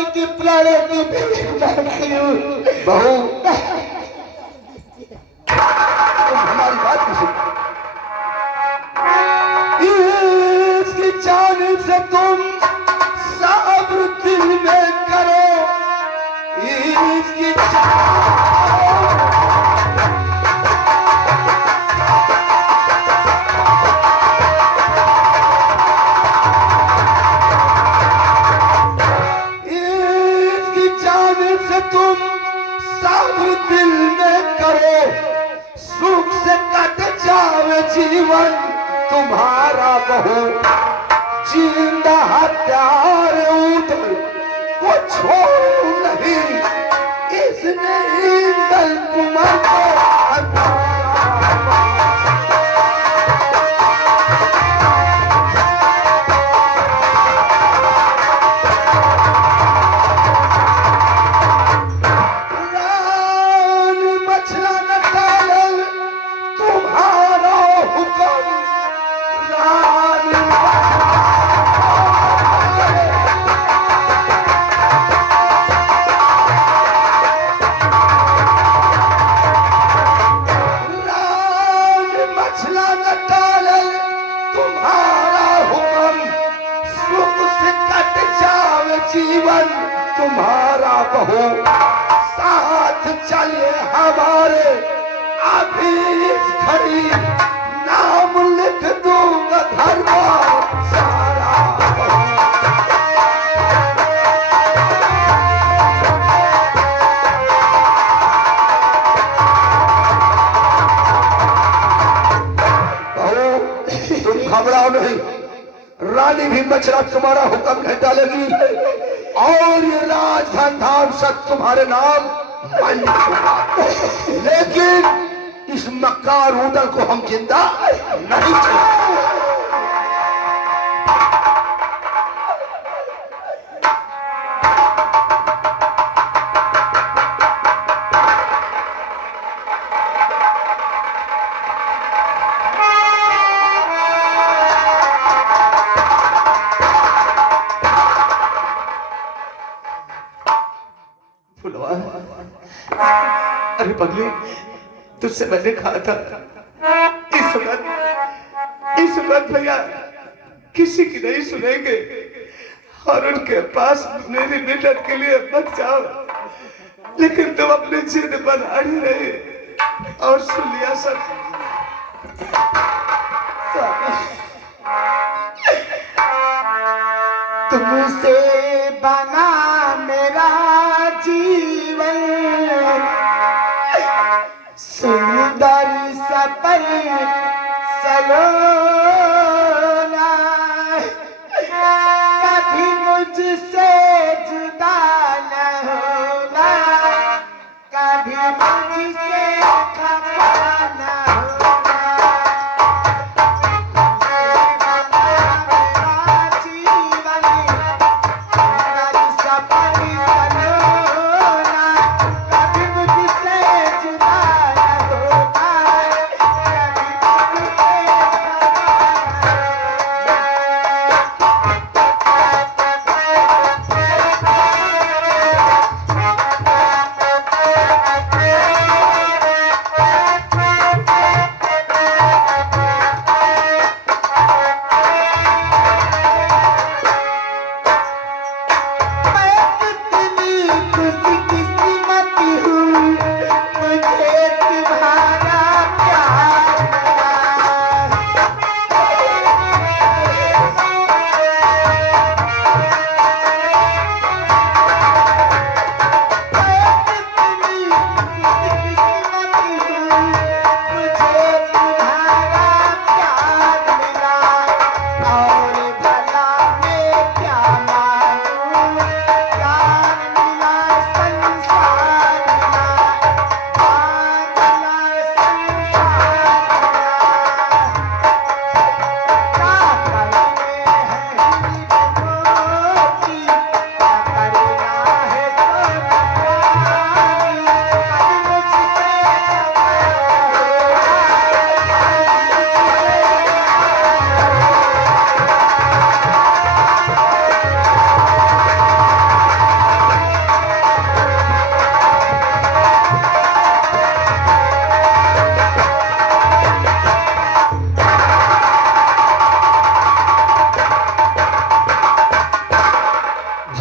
ज्योति की प्राणों की बहू तुम हमारी बात नहीं सुन। इसकी जान से तुम सब्र दिल में करो, इसकी तुम सब्र दिल में करो, सुख से कट जावे जीवन तुम्हारा बहू। जिंदा हत्यार उधर को छोड़ नहीं, इसने इंदल कुमार को जीवन तुम्हारा बहू। साथ चले हमारे अभी इस घड़ी, नाम लिख दूंगा धर्म सारा बहू तुम घबराओ नहीं, रानी भी मछला तुम्हारा हुक्म नहीं डालेगी और ये राजधान सब तुम्हारे नाम बन जाएगा। लेकिन इस मक्कार उदल को हम जिंदा नहीं छोड़ेंगे। अरे पगली, तुझसे मैंने कहा था इस वक्त भैया किसी की नहीं सुनेंगे और उनके पास मेरी मिलत के लिए मत जाओ, लेकिन तुम अपनी जिद पर अड़ी रहे और सुन लिया सब। तुमसे बना मेरा जीवन, सुंदर सपन सलोना, कभी मुझसे जुदा न होना, कभी मुझसे खफा न होना। जीवन सुंदर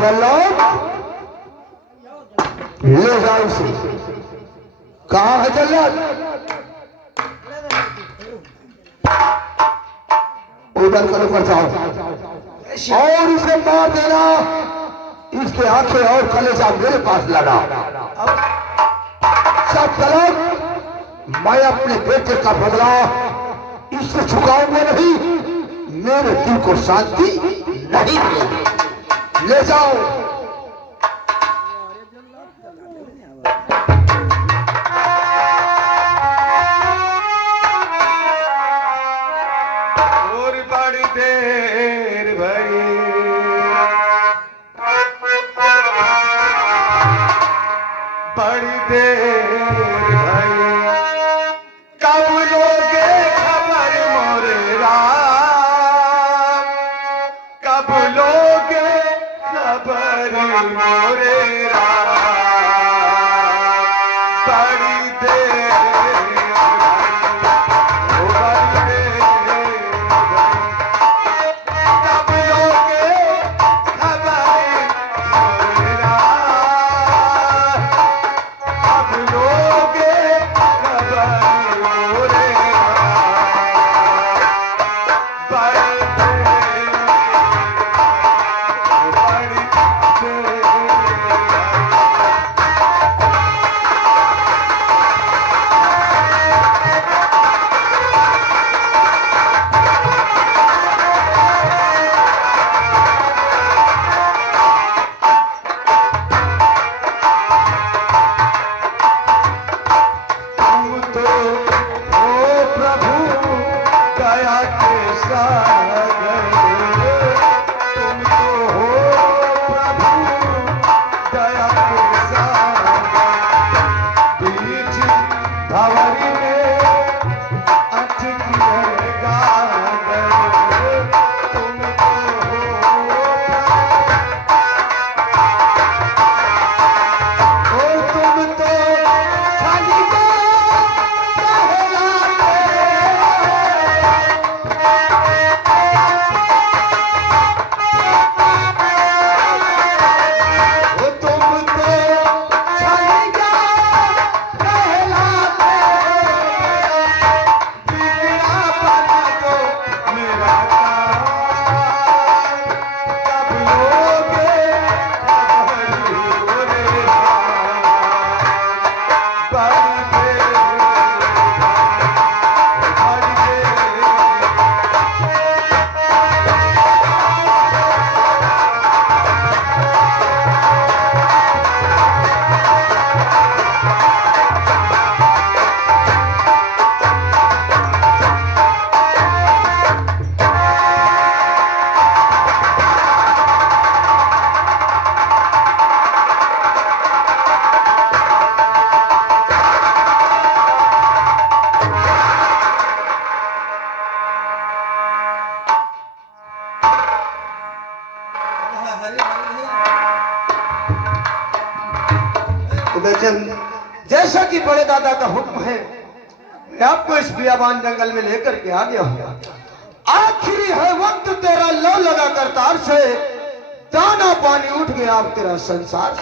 जल्लाद ले जाओ उसे। कहाँ है जल्लाद? उधर करो कर जाओ और उसे मार देना। इसके आंखें और कलेजा मेरे पास लगा। सब तलब मैं अपने बेटे का बदला इससे चुकाऊंगा नहीं। मेरे दिल को शांति नहीं मिलेगी। ले जाओ। और बड़ी देर भई बड़ी देर भई कब लोगे खबर मोरे राम कब लोगे खबर मोरे राम बड़ी देर जैसा कि बड़े दादा का हुक्म है मैं आपको इस बियाबान जंगल में लेकर के आ गया हूं। आखिरी है वक्त तेरा लो लगा कर तार से दाना पानी उठ गया अब तेरा संसार से।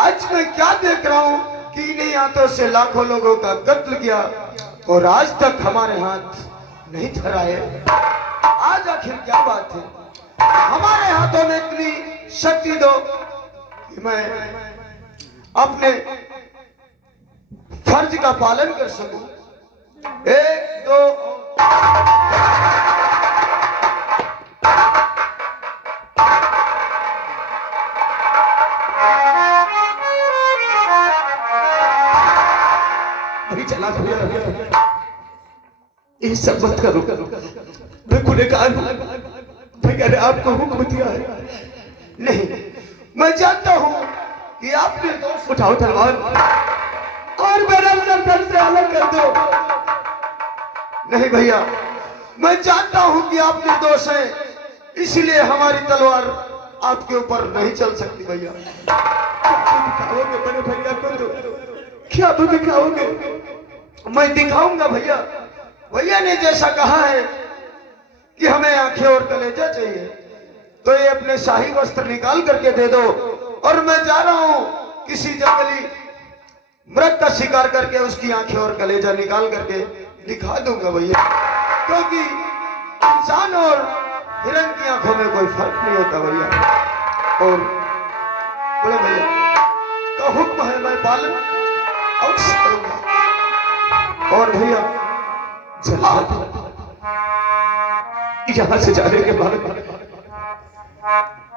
आज मैं क्या देख रहा हूं कि इन्हीं हाथों से लाखों लोगों का कत्ल किया और आज तक हमारे हाथ नहीं थराए। आज आखिर क्या बात है? हमारे हाथों में इतनी शक्ति दो कि मैं अपने फर्ज का पालन कर सकूं। 1 2 नहीं चला ये सब मत करो। मैं गुनहगार हूं। भैया ने आपको हुक्म दिया है। नहीं, मैं जानता हूं कि आपने उठाओ तलवार और मेरा सर से अलग कर दो। नहीं भैया, मैं जानता हूं कि आपने दोष है, इसलिए हमारी तलवार आपके ऊपर नहीं चल सकती। भैया दिखाओगे बड़े भैया को तो क्या तो दिखाओगे? मैं दिखाऊंगा भैया। भैया ने जैसा कहा है कि हमें आंखें और कलेजा चाहिए, तो ये अपने शाही वस्त्र निकाल करके दे दो और मैं जा रहा हूं किसी जंगली मृग का शिकार करके उसकी आंखें और कलेजा निकाल करके दिखा दूंगा भैया, क्योंकि इंसान और हिरण की आंखों में कोई फर्क नहीं होता भैया। और बोले भैया का हुक्म है, मैं पालन अवश्य करूंगा। और भैया यहाँ से जाने के बाद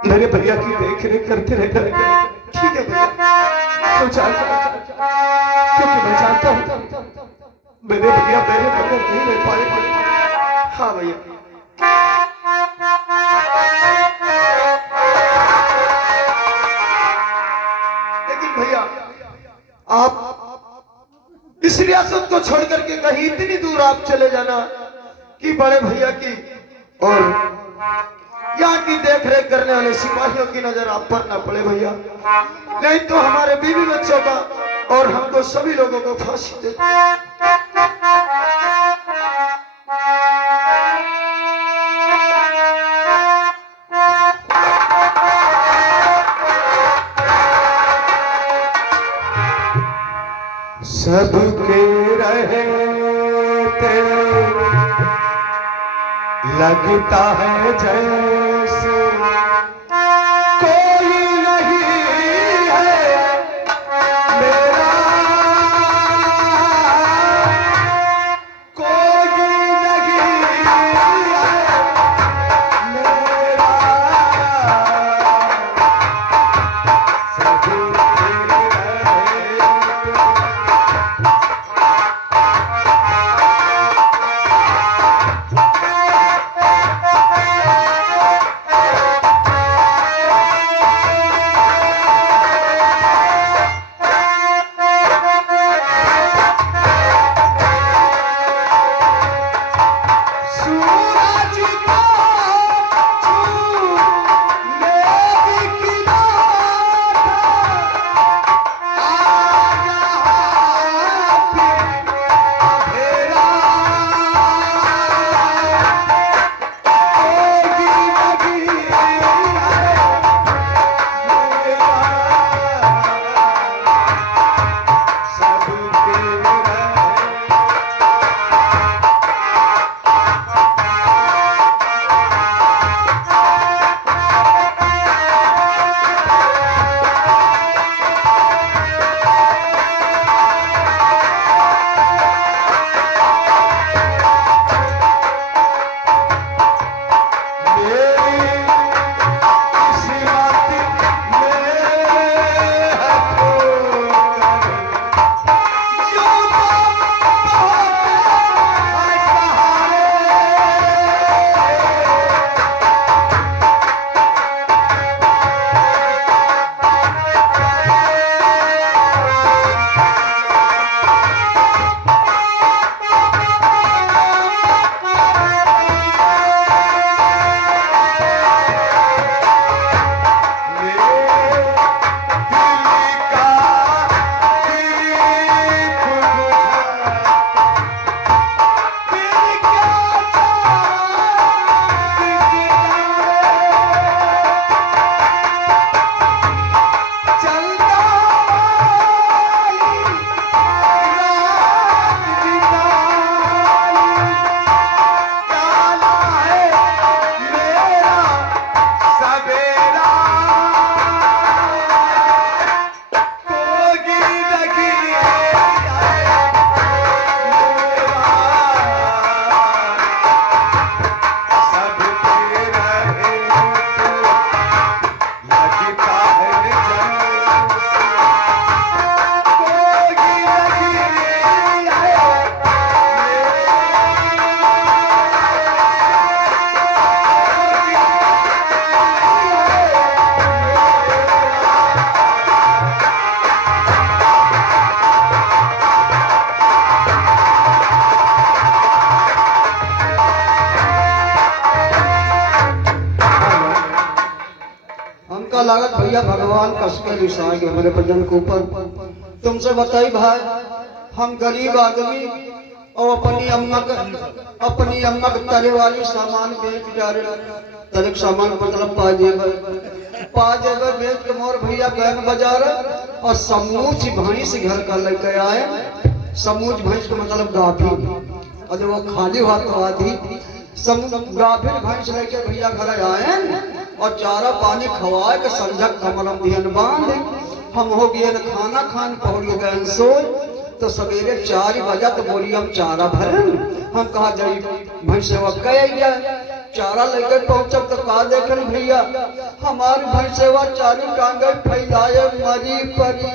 मेरे भैया की देख रेख करते रहना। ठीक है भैया, तो क्योंकि मैं जानता हूँ मेरे भैया मेरे बगैर नहीं रह पाए। हाँ भैया। लेकिन भैया आप इस रियासत को छोड़ करके कहीं इतनी दूर आप चले जाना कि बड़े भैया की और यहाँ की देख रेख करने वाले सिपाहियों की नजर आप पर ना पड़े भैया, नहीं तो हमारे बीवी बच्चों का और हमको सभी लोगों को फांसी दे। सबके रहते लगता है जैसे कोई नहीं है मेरा, कोई नहीं है मेरा। सबके लागत भैया भगवान कस के लिसाएंगे मेरे भजन के ऊपर। तुमसे बताई भाई, हम गरीब आदमी और अपनी अम्मा के तले वाली सामान बेच डाले। तले सामान मतलब पाजेब बेच के मोर भैया गए बाजार और समूच भैंस घर का लेके आए। समूच भैंस का मतलब गाभिन, और जब वो खाली हाथ तो आधी गाभिन भैंस लेके भैया घर आए और चारा पानी खवाए के संझक कमरम दियन बांध। हम हो गए खाना खान पहुंच गए सोच। तो सवेरे 4 बजे तो बोली हम चारा भरन। हम कहा जाई भैंस कह जाए चारा लेकर पहुंचब तो कहा देखन भैया हमारी भैंसेवा चारू टांगे फैलाए मरी परी।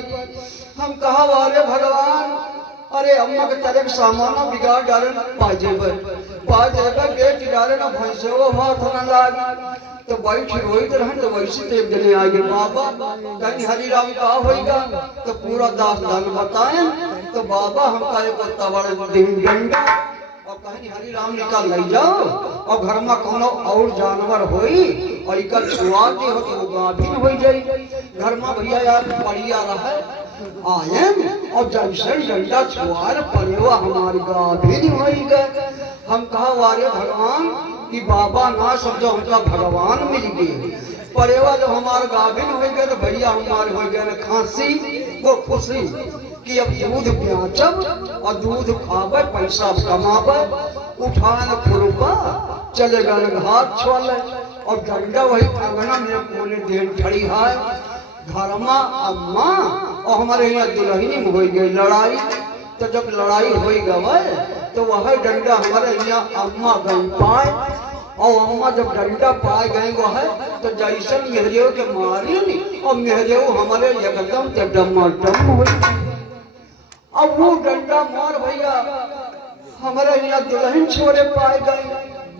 हम कहा वारे भगवान, अरे अम्मा के तरह सामान बिगाड़ डाले पाजेब बेच डाले ना भैंसेवा हाथ न लागी। तो बैठ रोहित रहन तो वैसे तो एक जने आगे बाबा कहीं हरिराम का होगा तो पूरा दास्तान बताएं। तो बाबा हमका एक तबड़ दिन डंडा और कहीं हरिराम निकाल ले जाओ और घर में कोनो और जानवर होई और इका छुआ दे हो तो गाभिन हो जाई। घर में भैया यार बढ़िया रहे आयन और जैसे डंडा छुआर पड़ेवा हमारी गाभिन होई गए। हम कहा वारे भगवान कि बाबा ना समझो हमका भगवान मिल गए। परेवा जब हमारे गाभिन हो गए तो भैया हमारे हो गए खांसी वो खुशी कि अब दूध बेचब और दूध खावे पैसा कमावे उठान खुरपा चले गए घाट छोले और डंडा वही अंगना में कोने देन खड़ी है। घर में अम्मा और हमारे यहाँ दुल्हनी में हो गई लड़ाई। तो जब लड़ाई हो गए तो वह डंडा हमारे यहाँ अम्मा गई पाए और अम्मा जब डंडा पाए गए वह तो जैसन मेहरेव के मारी और मेहरेव हमारे एकदम डमाडम हो। अब वो डंडा मार भैया हमारे यहाँ दुल्हन छोड़े पाए गए।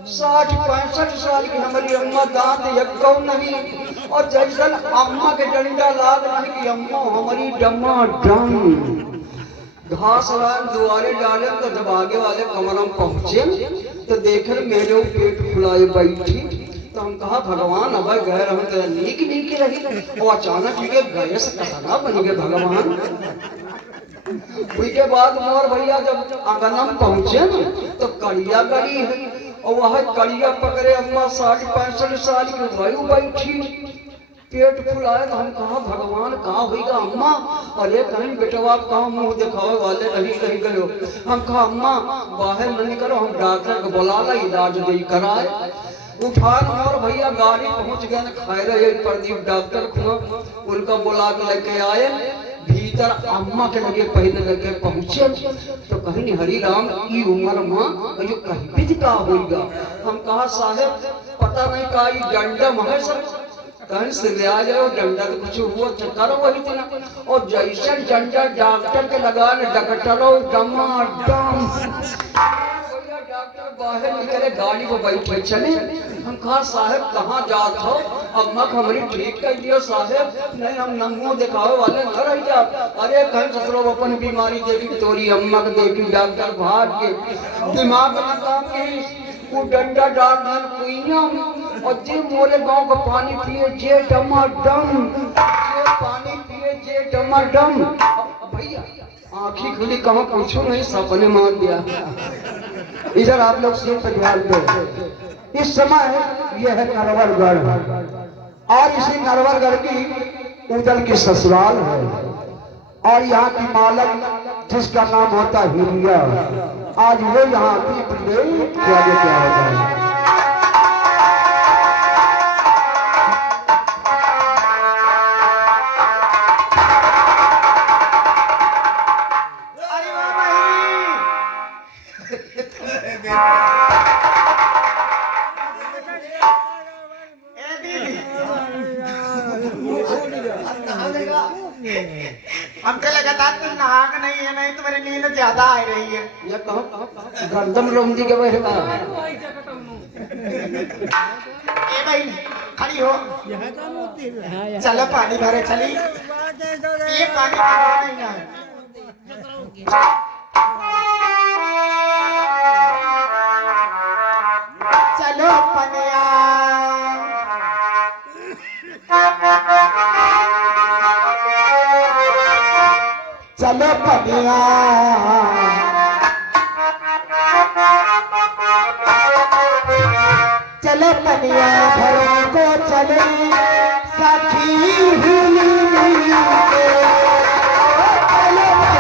60-65 साल की हमारी अम्मा दांत यक्कौ नहीं और जैसन अम्मा के डंडा लाग नहीं कि अम्मा हमारी डमाडम। घास लान दुआरे डाले तो जब आगे वाले कमरा में पहुंचे तो देखे मेरे पेट फुलाए बैठी। तो हम कहा भगवान अब गए रहे तो नीक रही और अचानक ये गए से कतना बन गए भगवान। उसके बाद मोर भैया जब आंगन में पहुंचे तो कड़िया गड़ी है और वह कड़िया पकड़े अम्मा 60-65 साल की वही बैठी पेट फुलाए। तो हम कहा भगवान कहाँ होगा अम्मा। अरे कहीं बेटवा आप कहाँ मुंह दिखावे वाले नहीं गए। हम कहा अम्मा बाहर नहीं करो हम डॉक्टर को बुला ला इलाज नहीं कराए। उठान और भैया गाड़ी पहुंच गए खैर प्रदीप डॉक्टर को उनका बुला के लेके आए भीतर अम्मा के लगे पहले लगे पहुंचे। तो कहीं नहीं हरी राम की उम्र में जो कहीं का होगा। हम कहा साहेब पता नहीं का डंडम है सब कहीं से ले आ जाओ डंडा तो कुछ हुआ चक्कर वही थी ना। और जैसे डंडा डॉक्टर के लगा डॉक्टरों डमाडम डॉक्टर बाहर निकले गाड़ी में बैठे चले। हम कहा साहब कहाँ जात हो। अम्मा हमारी ठीक कर दियो साहब नहीं हम नमो दिखावे वाले न रह जा। अरे कहीं ससुरो अपन बीमारी देखी तोरी अम्मा को देखी डॉक्टर भाग के दिमाग में काम की वो डंडा डाल दन कुइया और जे मोरे गांव का पानी पिए जे डमाडम जे पानी पिए जे डमाडम। भैया आंखी खुली कहाँ पूछो नहीं सपने मार दिया। इधर आप लोग सीन पर ध्यान दो। इस समय यह है नरवरगढ़ और इसी नरवरगढ़ की उदल की ससुराल है और यहाँ की मालक जिसका नाम होता है हिरिया आज वो यहाँ आती क्या होता है। हमको लगा था तुम नहाक नहीं है नहीं तुम्हारी नींद ज्यादा आ रही है। ये कहो गर्दन रोमदी के वही का ए भाई खड़ी हो चलो पानी भरे चली ये पानी नहीं ना चलो पनिया चलो पनिया चलो पनिया भरों को चले सखी हिली के। चलो पनिया,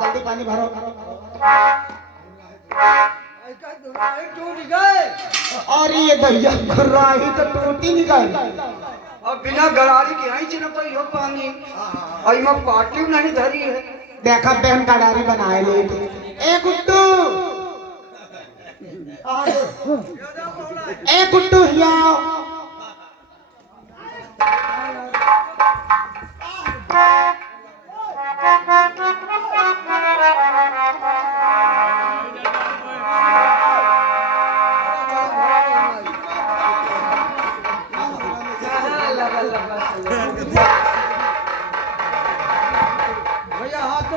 चलो पनिया भरों को चले और ये दैया घराही तो टूटी नहीं गई। अब बिना गरारी के आई चिन्ह तो यो पानी आई में पार्टी नहीं धरी है। देखा बहन का डारी बनाए ले ए गुड्डू, ए गुड्डू हिया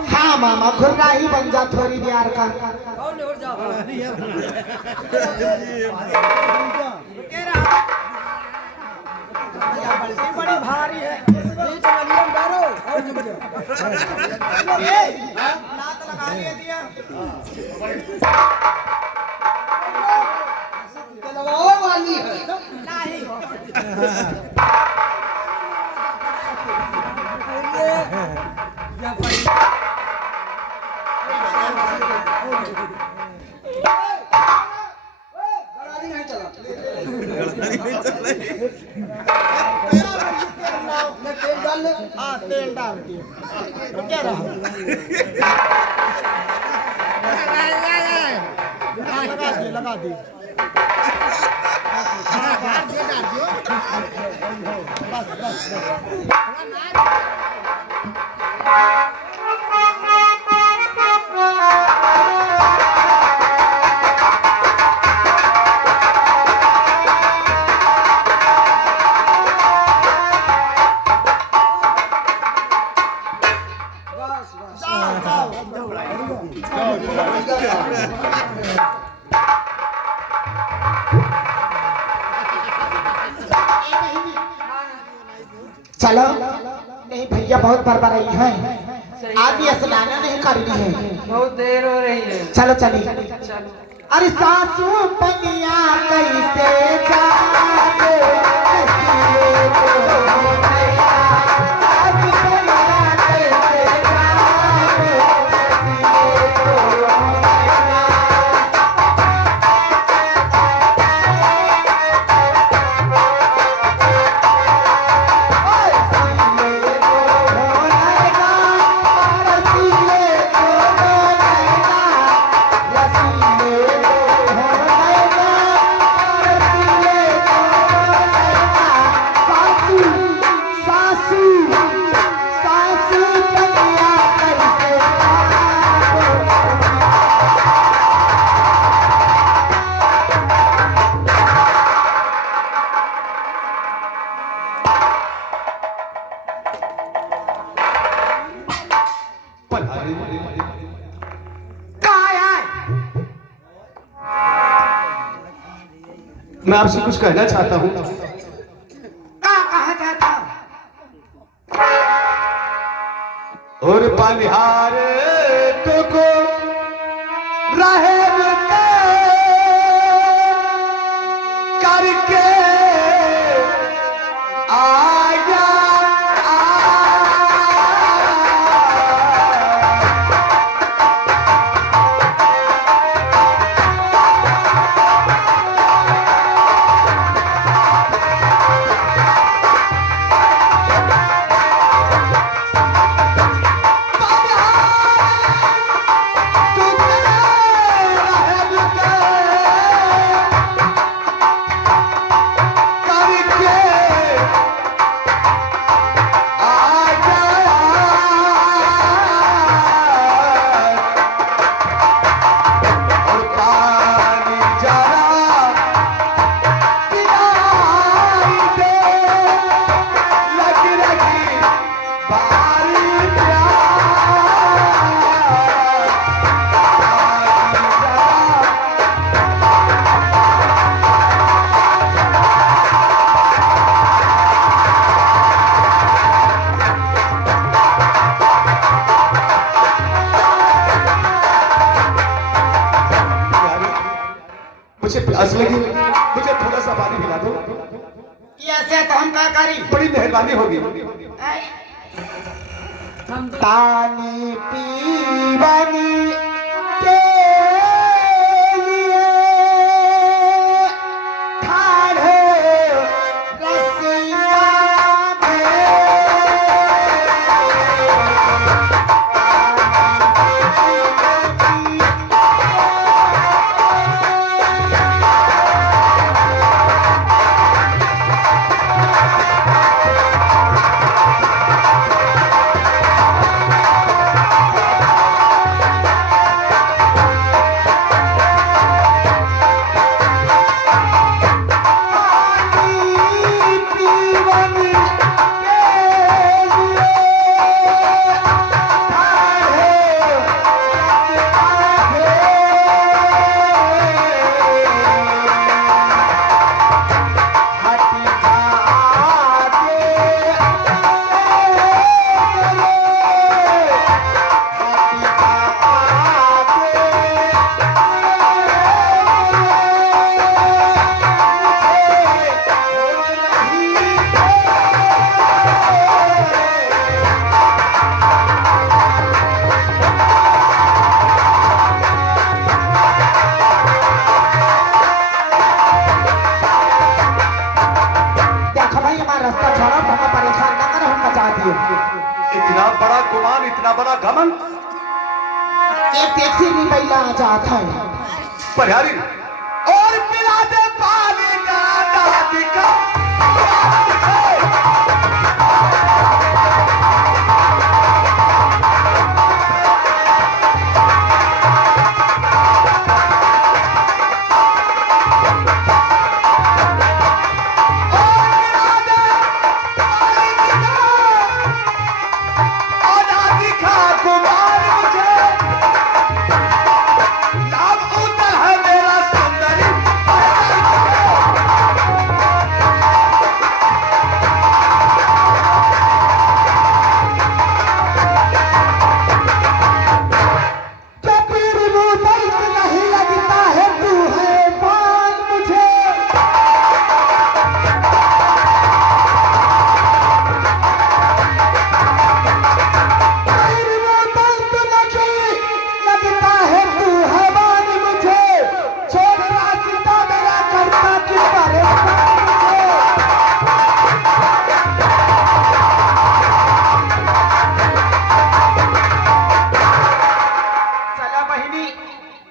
हाँ मामा खुर्रा ही बन जा थोड़ी देर का। बड़ी भारी है लात लगा दिया वाली है तेल डाल दिए क्या रहा लगा दी बस बस चलो नहीं भैया बहुत बरबराई है, आप भी स्नान नहीं करनी है, बहुत देर हो रही है। चलो चलिए। अरे सासू पनिया कैसे जागे पधारे। कहाँ आए? मैं आपसे कुछ कहना चाहता हूँ। कहाँ जाता? और बलिहार तुको रहे करके आया मुझे प्यास लगी, मुझे थोड़ा सा पानी पिला दो। ऐसे तो हम क्या करी? बड़ी मेहरबानी होगी। पानी पीवानी के लिए ठाढ़े रसिया इतना बड़ा गुमान, इतना बड़ा घमंड। एक टैक्सी भी पहला आ जाता है। पधारी और पिला दे पानी का दादी का।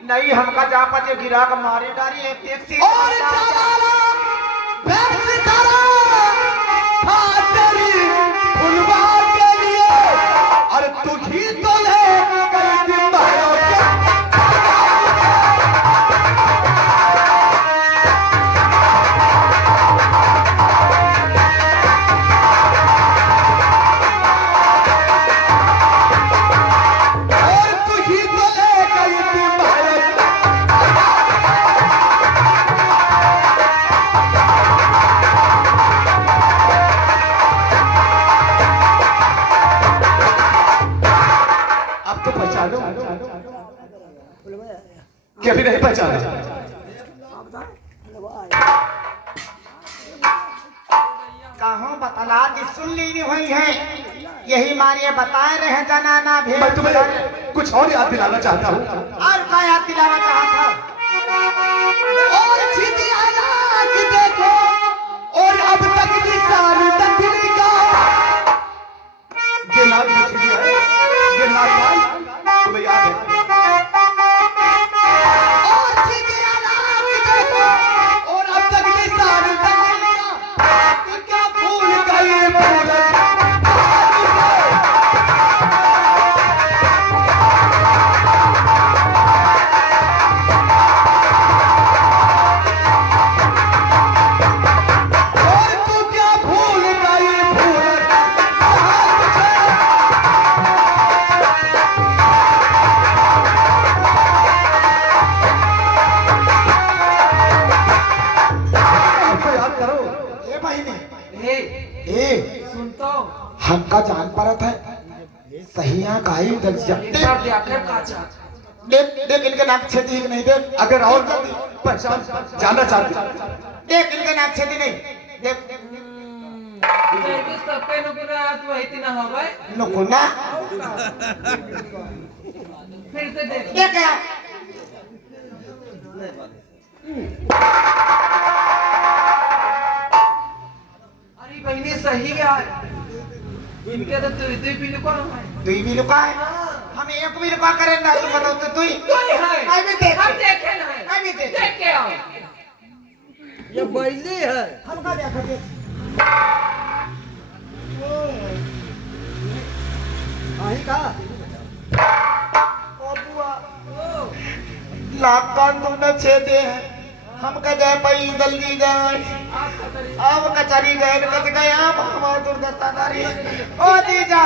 नहीं हमका जा पाते गिरा का मारे डारी एक टैक्सी और चलाला भैंस तारा तेरी फुलवा के लिए। अरे तू ही तो ले कई दिन भाइयों के। कि अभी नहीं पहचाना? कहो बतला कि सुन ली हुई है, यही मारिए बताए रहे जनाना भेद। मैं तुम्हें कुछ और याद दिलाना चाहता हूँ। और क्या याद दिलाना चाहता? और सीधी आवाज देखो, और अब तक निशान दखली का ये नाम लिखी है, ये नाम तुम्हें याद है? और सीधी आवाज देखो, और अब तक निशान दखली का तो क्या भूल गए भूल हमका जान पड़त है सही यहाँ का ही देख इनके नाक छेदी नहीं देख। अगर और पहचान जानना चाहते देख इनके नाक छेदी नहीं देख नुकुना फिर से देख देख यार अरे बहनी सही है इनके तो तू भी लुका है तू भी लुका है हम एक भी लुका करें ना तुम बताओ तो तू ही है भी देख हम देखे ना है मैं भी देख देख के आओ ये बैली है। हमका देखो देख आई का ओ बुआ लाख कान तुमने छेदे हैं हमका जाए पई जल्दी जाए अब कचरी गए कच गए अब हमारा दुर्दशा नारी ओ जीजा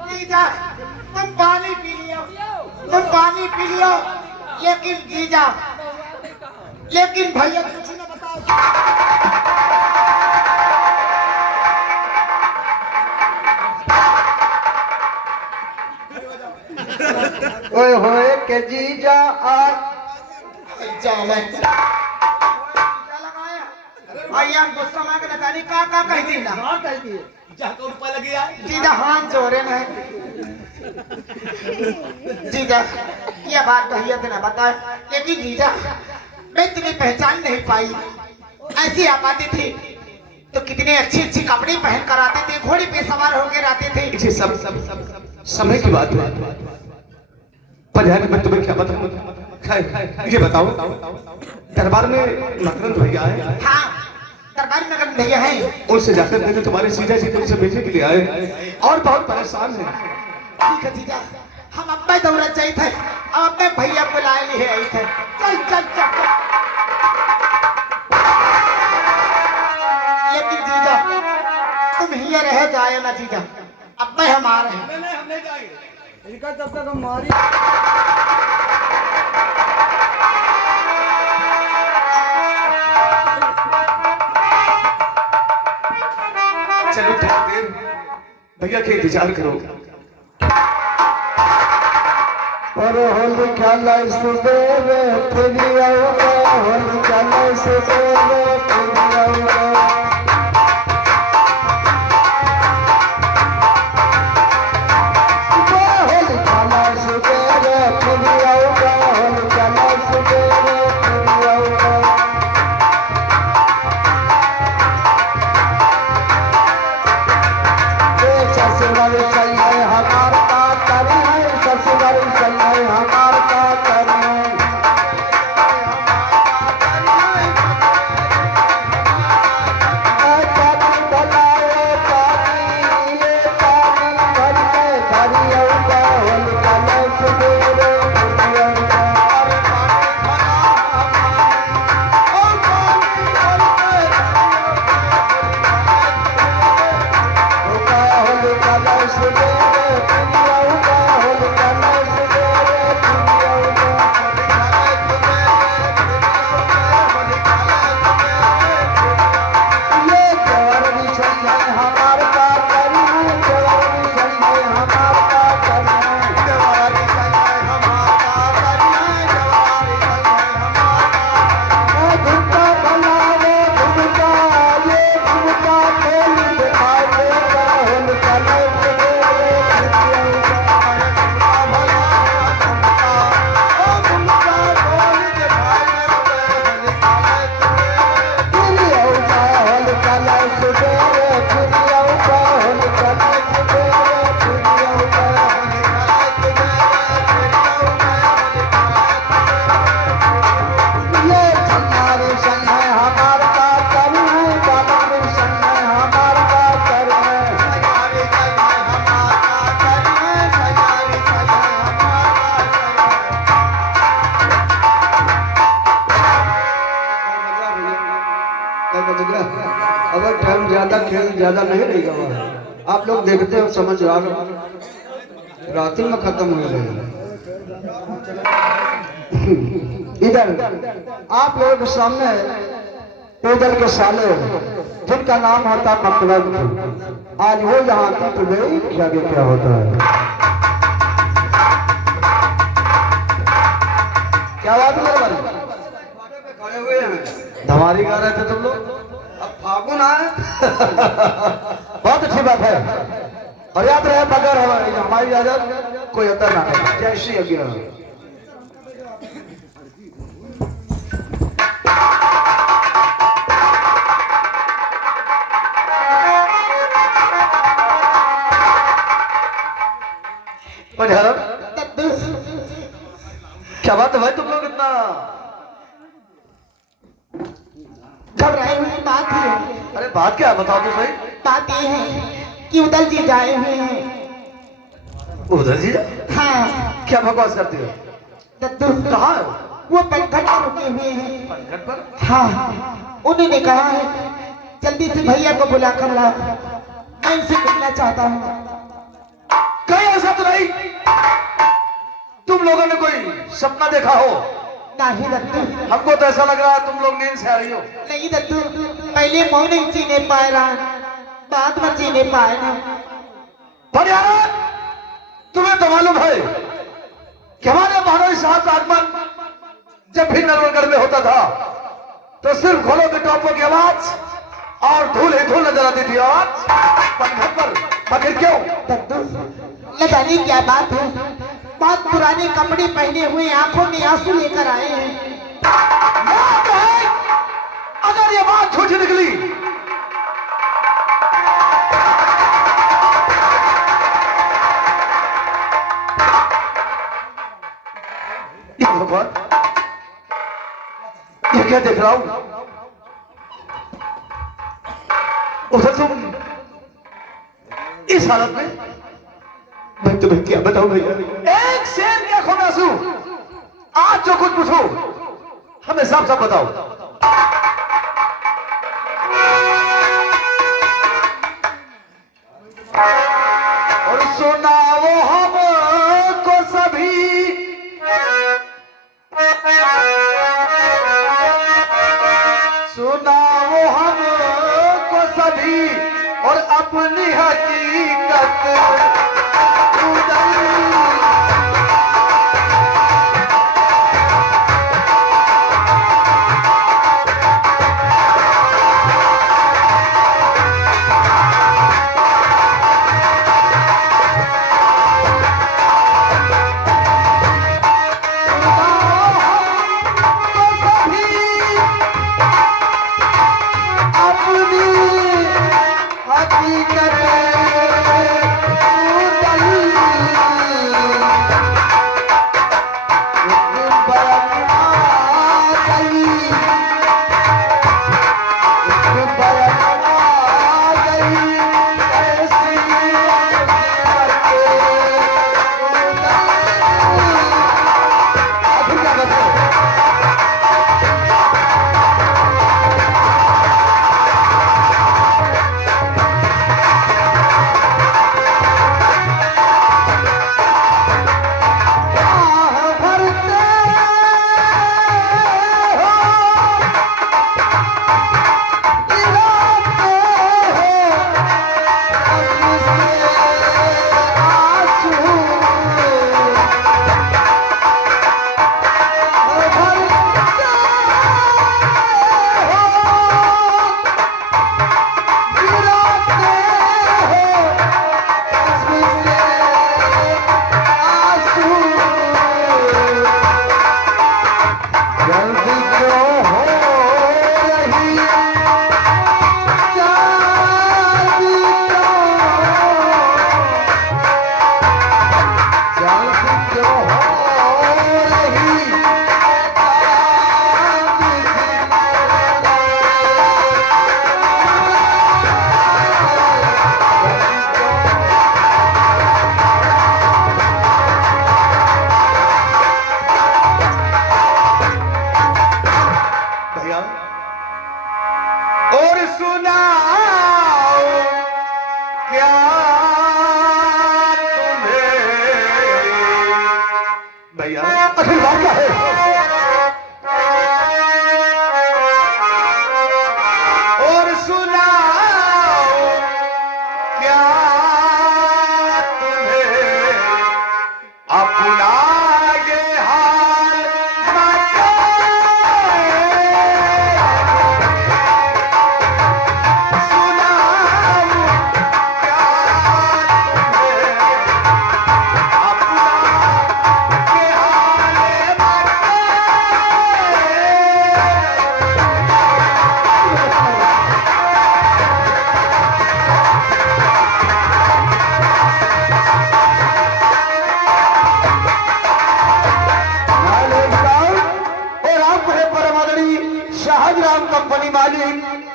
जीजा तुम पानी पी लियो लेकिन जीजा लेकिन भैया कुछ ना बताओ ओए होए के जीजा आज भैया गुस्सा में नचानी का कह दी ना जीजा हाथ जोड़े न जीजा ये बात भैया तो ना बताए लेकिन जीजा मैं तुम्हें पहचान नहीं पाई ऐसी आप आती थी तो कितने अच्छे अच्छे कपड़े पहन कर आते थे घोड़े पे सवार होकर आते थे ये सब समय की बात है। पर यार मैं तुम्हें क्या बताऊं? खैर ये बताओ दरबार में मकरंद भैया है? हाँ दरबार में अगर भैया है उनसे जाकर मैंने तुम्हारे जीजा जी तुमसे मिलने के लिए आए और बहुत परेशान है। ठीक है जीजा हम अपना दौरा चाहिए थे अब अपने भैया को लाए लिए आई थे चल चल चल लेकिन जीजा तुम ही रह जाए ना जीजा अब मैं हम आ रहे हैं इनका तब तक हम मारी चलो थोड़ी देर भैया के इंतजार करो। और होल ख्याल सुबेरे फिर आऊंगा होल ख्याल सुबेरे फिर आऊंगा होल ख्याल सुबेरे फिर आऊंगा होल ख्याल सुबेरे फिर आऊंगा ससुराल चले हमार का करे ससुराल चले हमार का करे ज्यादा नहीं रहेगा वहाँ। आप लोग देखते हो समझ रहा हो रात में खत्म हो गए। इधर आप लोगों के सामने इधर के साले जिनका नाम होता मतलब आज वो यहाँ आती तो गई क्या क्या होता है। क्या बात है मेरे भाई? खड़े हुए हैं धमारी गा रहे थे तुम लोग, अब फागुन आए। बहुत अच्छी बात है और याद रहे बगैर हमारी इजाजत कोई अंदर ना है। जैसी आज्ञा। क्या बात है भाई तुम लोग इतना घबराए हुए बात है। अरे बात क्या है बताओ तो सही। बात ये है कि उदल जी जाए हुए हैं। उधर जी हाँ क्या बकवास करती हो? दद्दू कहाँ है वो पंखट पर रुके हुए हैं। पंखट पर? हाँ उन्होंने कहा है जल्दी से भैया को बुला कर लाओ, मैं इनसे मिलना चाहता हूँ। कहीं ऐसा तो नहीं तुम लोगों ने कोई सपना देखा हो? नहीं दद्दू, हमको तो ऐसा लग रहा है तुम लोग नींद से आ रही हो। नहीं दद्दू, पहले मुँह नहीं चीने पाए रहा, बात में चीने पाए ना। पर यार तुम्हें तो मालूम है कि हमारे महाराज साहब का आगमन जब भी नरवरगढ़ में होता था तो सिर्फ घोड़ों के टॉपों की आवाज और धूल ही धूल नजर आती थी। आज पंखट पर आखिर क्यों? दद्दू न जाने क्या बात है, बहुत पुराने कपड़े पहने हुए आंखों में आंसू लेकर आए हैं। याद है अगर ये बात झूठी निकली भगवान ये क्या देख रहा हूं? उधर तुम इस हालत में? मैं तुम्हें क्या बताऊं भैया? एक शेर क्या खोना आंसू? आज जो कुछ पूछो हमें साफ साफ बताओ। और सुनाओ हमको सभी सुनाओ हमको सभी और अपनी हकीकत अपनी हकीकत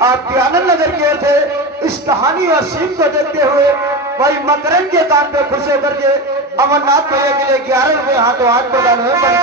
आप ज्ञानंद नगर गए थे। इस कहानी और सीन को देखते हुए भाई मकरन के काम पे खुश होकर के अमरनाथ भैया के लिए 11 रुपए हाथों हाथ प्रदान हुए। बड़ी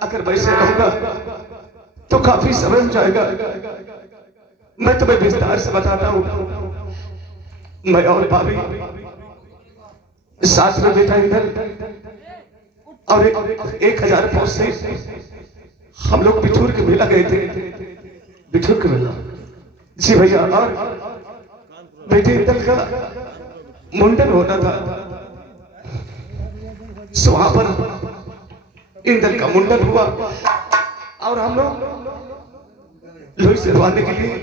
अगर वैसे रहूंगा तो काफी समय हो जाएगा। मैं तुम्हें विस्तार से बताता हूँ। मैं और भाभी साथ में बैठा इधर और 1000 फौज से हम लोग बिठूर के मेला गए थे। बिठूर के मेला? जी भैया। और बेटे इंदल का मुंडन होना था, सो वहां पर इंदल का मुंडन हुआ और हम लोग लोही सिलवाने के लिए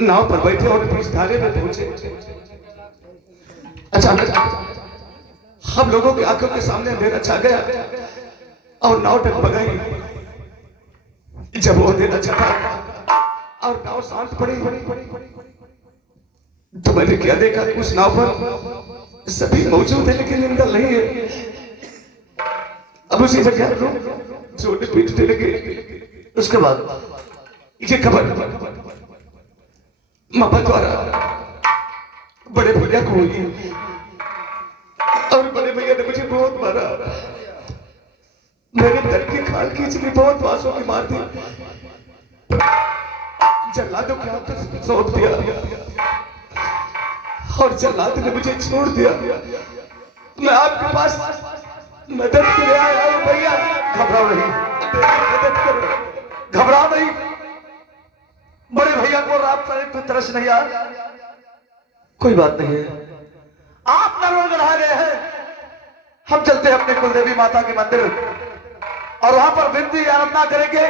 नाव पर बैठे और बीच धारे में पहुंचे। अचानक हम लोगों की आंखों के सामने अंधेरा छा गया और नाव डगमगाई। जब वो अंधेरा छटा और नाव शांत पड़ी तो मैंने क्या देखा, उस नाव पर सभी मौजूद है लेकिन इंदल नहीं है। अब उसी जगह चोट पीटने लगे। उसके बाद ये खबर मामा द्वारा बड़े भैया को हुई और बड़े भैया ने मुझे बहुत मारा। मेरे दर की खाल खींच ली, बहुत बांसों की मार दी। जल्लादों के हाथ सौंप दिया और जल्लाद ने मुझे छोड़ दिया। मैं आपके पास मदद के लिए आया हूं भैया। घबराओ नहीं, मदद करो, घबराओ नहीं। बड़े भैया को रात सारे पे तरस नहीं आ, कोई बात नहीं है। आप नरोल गढ़ा गए हैं, हम चलते हैं अपने कुलदेवी माता के मंदिर और वहां पर विनती आराधना करेंगे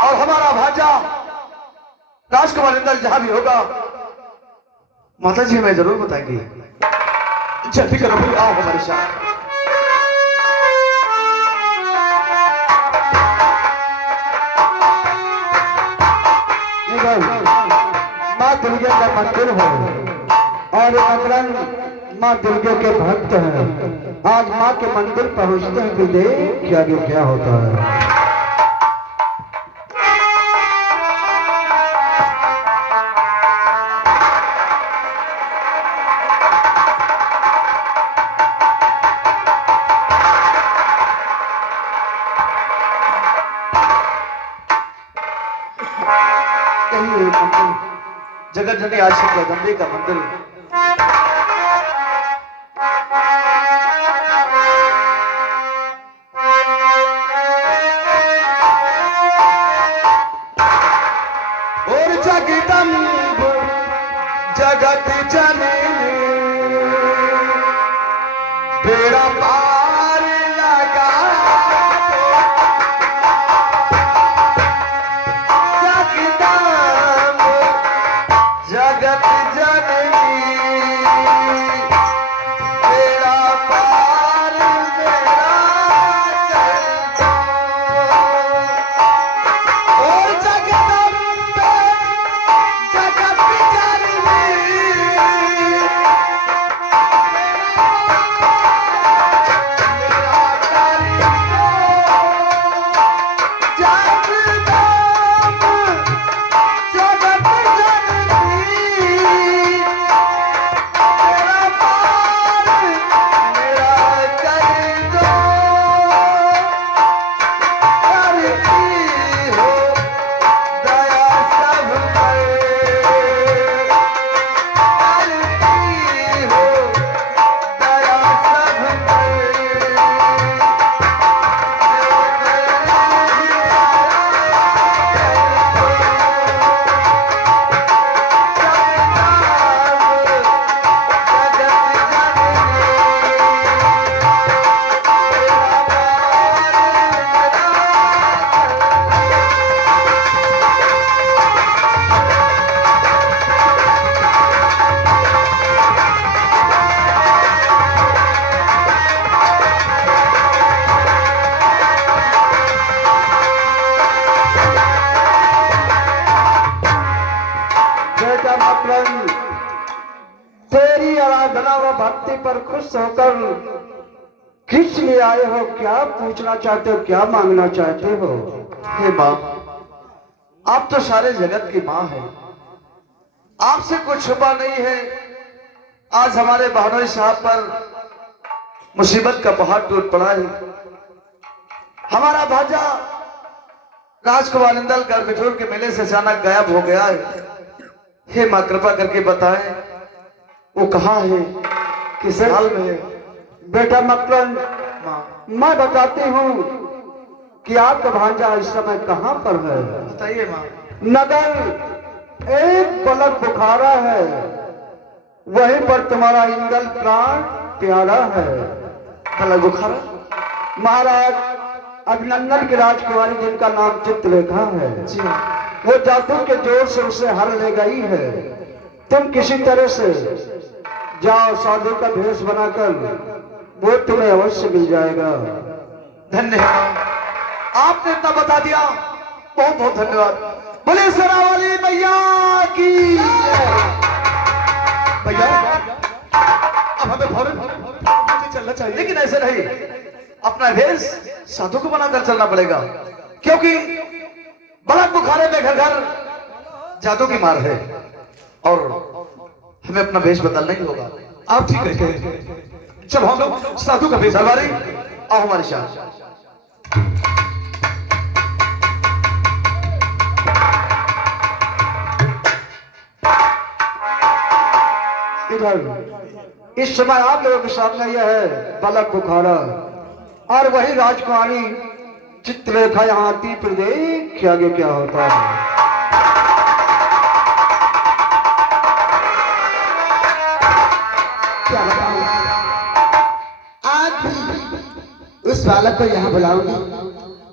और हमारा भाजा राजकुमार इंदल जहां भी होगा माता जी हमें जरूर बताएंगी। जल्दी करो भाई, आओ हमारे साथ। माँ दुर्गा का मंदिर है और मकरन माँ दुर्गा के भक्त हैं। आज माँ के मंदिर पहुंचते हैं तो देख क्या क्या होता है। जगत जननी आश्रम जगदम्बे का मंदिर। और जगदम्ब जगत जननी बेड़ा पार लगा। जगत जननी व भक्ति पर खुश होकर किस लिए आए हो? क्या पूछना चाहते हो? क्या मांगना चाहते हो? हे माँ, आप तो सारे जगत की माँ है, आपसे कुछ छुपा नहीं है। आज हमारे बहनोई साहब पर मुसीबत का पहाड़ टूट पड़ा है। हमारा भाजा राजकुमार इंदल गढ़ के मेले से अचानक गायब हो गया है। हे माँ, कृपा करके बताएं वो कहाँ है, किस हाल में है? बेटा मकरंद, मैं बताती हूँ कि आपका भांजा इस समय कहाँ पर है। बताइए माँ। नगर एक पलक बुखारा है, वहीं पर तुम्हारा इंदल प्राण प्यारा है। पलक बुखारा? महाराज अभिनंदन की राजकुमारी जिनका नाम चित्रलेखा है, वो जादू के जोर से उसे हर ले गई है। तुम किसी तरह से जाओ, साधु का भेष बनाकर, वो तुम्हें अवश्य मिल जाएगा। धन्यवाद, आपने इतना बता दिया, बहुत बहुत धन्यवाद। बोले सरावाली मैया की। भैया अब हमें फौरन चलना चाहिए, लेकिन ऐसे नहीं, अपना भेष साधु को बनाकर चलना पड़ेगा, क्योंकि बलक बुखारे में घर घर जादू की मार है और हमें अपना भेष बदलना ही होगा। आप ठीक कहते हैं, जब हम लोग साधु का भेष सरवारी आओ हमारे साथ। इधर इस समय आप लोगों के सामने यह है बलक बुखारा और वही राजकुमारी चित्रलेखा यहाँ आती। प्रदेश आगे क्या होता है। क्या बताऊं, आज भी उस बालक को यहाँ बुलाऊंगी,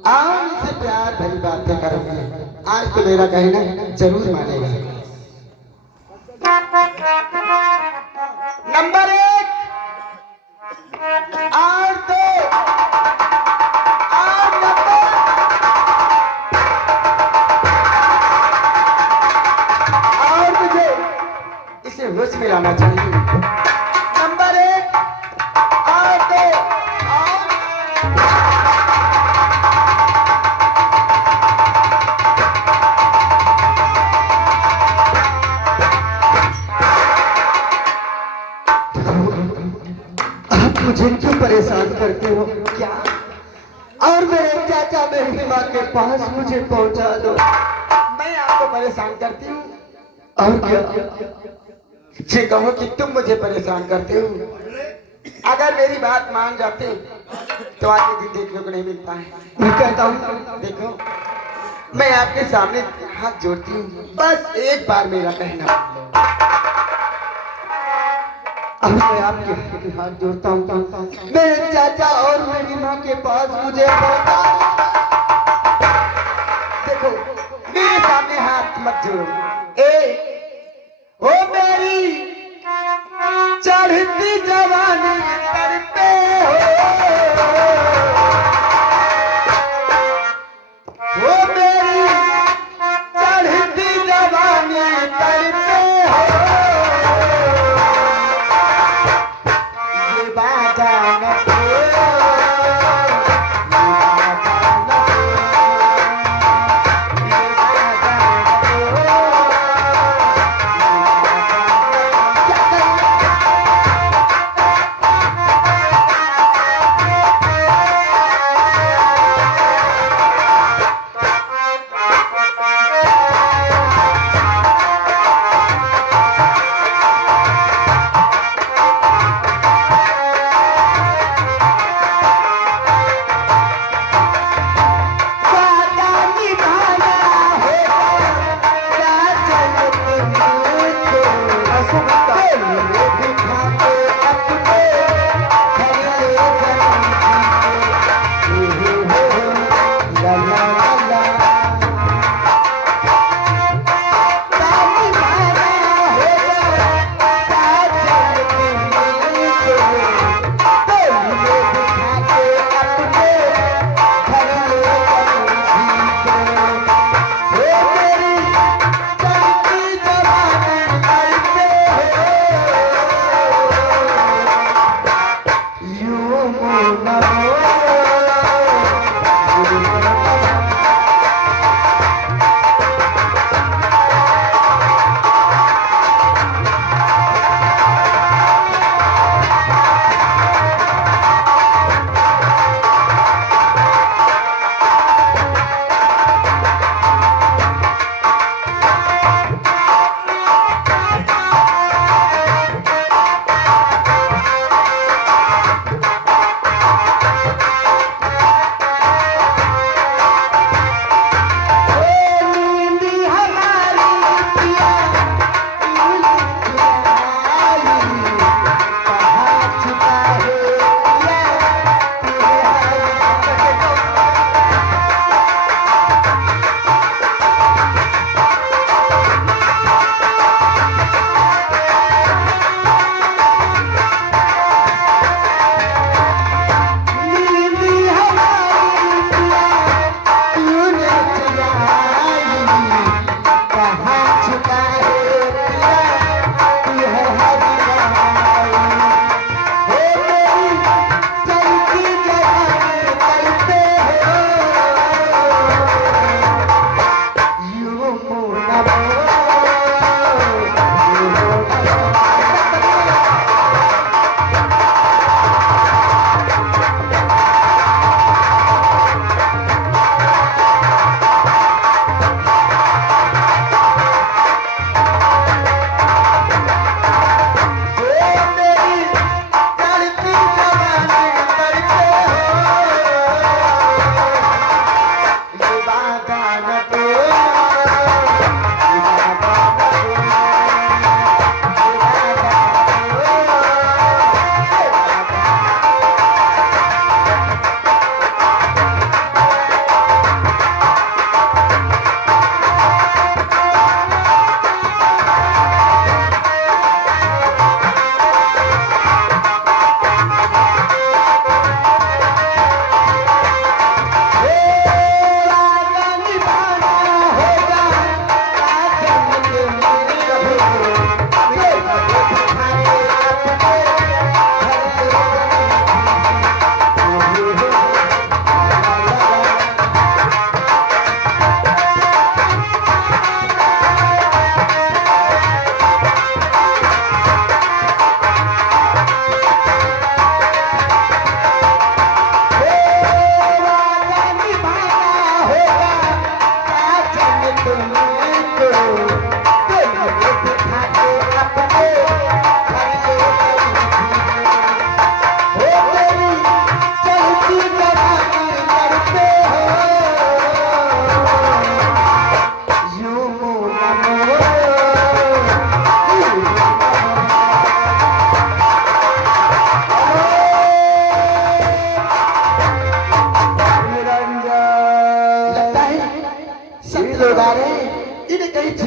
आज से प्यार भरी बातें करूंगी। आज तो मेरा कहना जरूर मानेगा। नंबर 1, 8 2 8 नंबर, और मुझे इसे होश में लाना चाहिए। नंबर 1 8 2 8। आप मुझे क्यों परेशान करते हो? क्या? और मेरे चाचा मेरी माँ के पास मुझे पहुंचा दो। मैं आपको परेशान करती हूँ और क्या? ये कहो कि तुम मुझे परेशान करते हो। अगर मेरी बात मान जाते तो आज ये दिन देखने को नहीं मिलता है। मैं कहता हूँ, देखो मैं आपके सामने हाथ जोड़ती हूँ, बस एक बार मेरा कहना। अब मैं आपके हाथ जोड़ता हूँ, मेरे चाचा और मेरी माँ के पास मुझे पहुंचा। देखो मेरे सामने हाथ मत जोड़ो। ओ मेरी चढ़ती जवानी पर पे हो, मेरी चढ़ती जवानी पर पे हो, ये बाजा न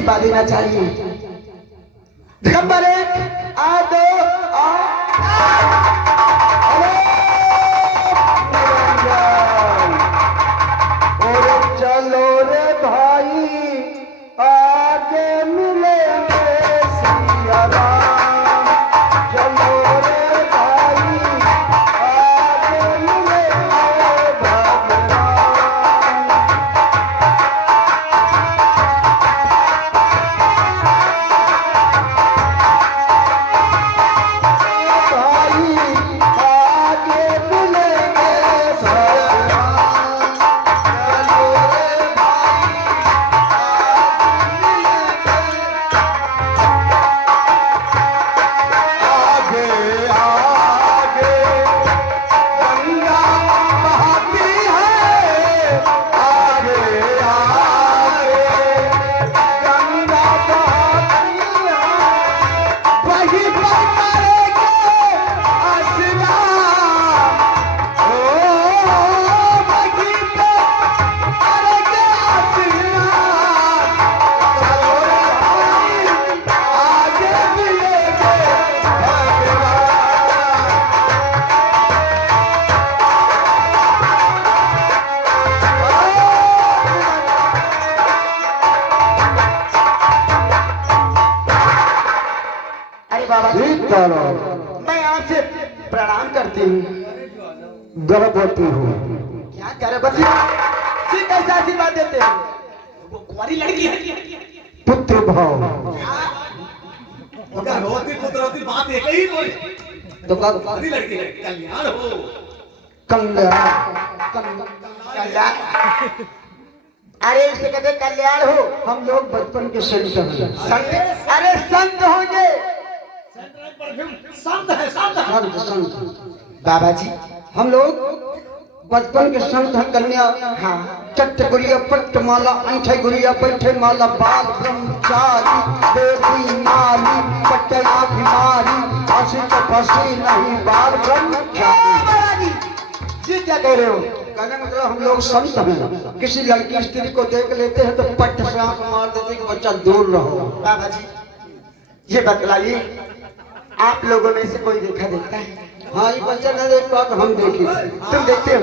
छिपा देना चाहिए। नंबर 1 आ दो और चलो रे भाई आगे मिलेंगे सिया राम। चलो रे भाई आगे मिलेंगे भगवान। भाई आगे मिलेंगे भगवान। चलो रे भाई आगे आगे गंगा बहती है। आगे आगे गंगा बहती है। वही पर करेंगे स्नान। ओ वही पर करेंगे स्नान। चलो रे भाई आगे मिलेंगे भगवान। अरे बाबा मैं आपसे प्रणाम करती हूँ। गर्भवती हूँ। क्या गर्भवती? सिर्फ कैसा आशीर्वाद देते हैं? वो कुंवारी लड़की है। पुत्र भाव। गर्भवती पुत्रवती बात एक ही बोली। तो शादी लड़की है, कल्याण हो। कल्याण कल्याण अरे इसे कहते कल्याण हो। हम लोग बचपन के संत हैं। संत? अरे संत होंगे। संत है संत। संत संत बाबा जी हम लोग बचपन के संत हैं। कन्या हाँ चट्ट गुड़िया पट्ट माला अंठे गुड़िया बैठे माला बाल ब्रह्मचारी देवी माली पट्टना भिमारी हंसी तो फंसी नहीं बाल ब्रह्मचारी। जी क्या कह रहे हो? कहने का मतलब हम लोग संत हैं। किसी लड़की स्त्री को देख लेते हैं तो पट्ट से आंख मार देते कि बच्चा दूर रहो। बाबा जी ये बतलाइए आप लोगों में से कोई देखा देखता है? हाँ ये बच्चा नहीं देख पाता हम देखे। तुम देखते हो?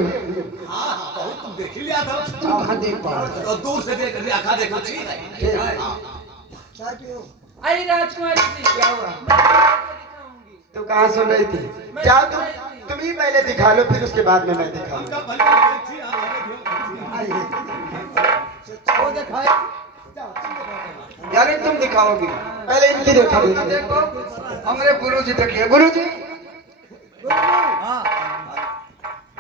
हाँ बहुत तुम देख ही लिया था। हाँ देख पाओ। तो दूर से देख रही आँखा देखो ठीक है। अरे राजकुमारी जी क्या हुआ? तो कहाँ सुन रही थी? जाओ तुम ही पहले दिखा लो फिर उसके बाद में मैं दिखाऊंगा। उनका भली थी हमारे वो दिखाए यानी तुम दिखाओगी पहले इनकी देखा देखो हमारे गुरु जी देखिए। गुरु जी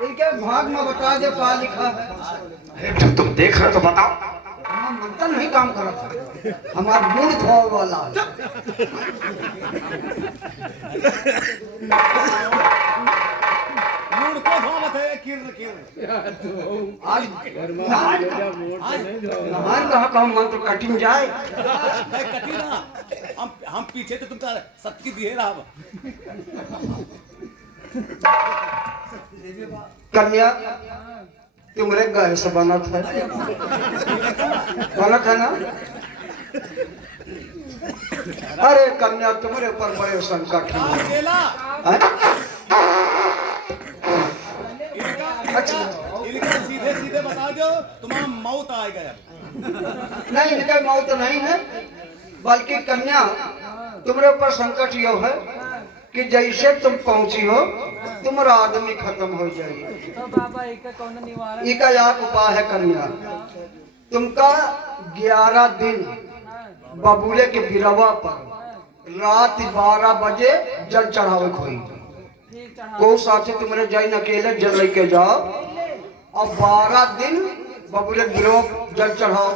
इनके भाग में बता दे क्या लिखा है। जब तुम देख रहे हो तो बताओ। हम मंत्र नहीं काम कर रहा था। हमारा मूड धोने वाला मूड को धोवत है किरण किरण। आज नहान कहा कहा मंत्र कठिन जाए। कटी ना हम पीछे तो तुमका सबकी दिए रहा। कन्या तुम्हारे घर से बना था ना? अरे कन्या तुम्हारे ऊपर बड़े संकट है। अकेला हैं? अच्छा इनका सीधे सीधे बता दो तुम्हारा मौत आ गया। नहीं इनका मौत नहीं है बल्कि कन्या तुम्हारे ऊपर संकट यह है कि जैसे तुम पहुंची हो तुम्हारा आदमी खत्म हो जाएगी। तो बाबा एक कौन निवारण? इका एक उपाय है कन्या। तुमका 11 दिन बबूले के बिरवा पर रात 12 बजे जल चढ़ावे खोई। ठीक चढ़ा। को साथी तुम्हारे जाइन अकेले जल लेके जाओ और 12 दिन बबूले के बिरवा जल चढ़ाओ।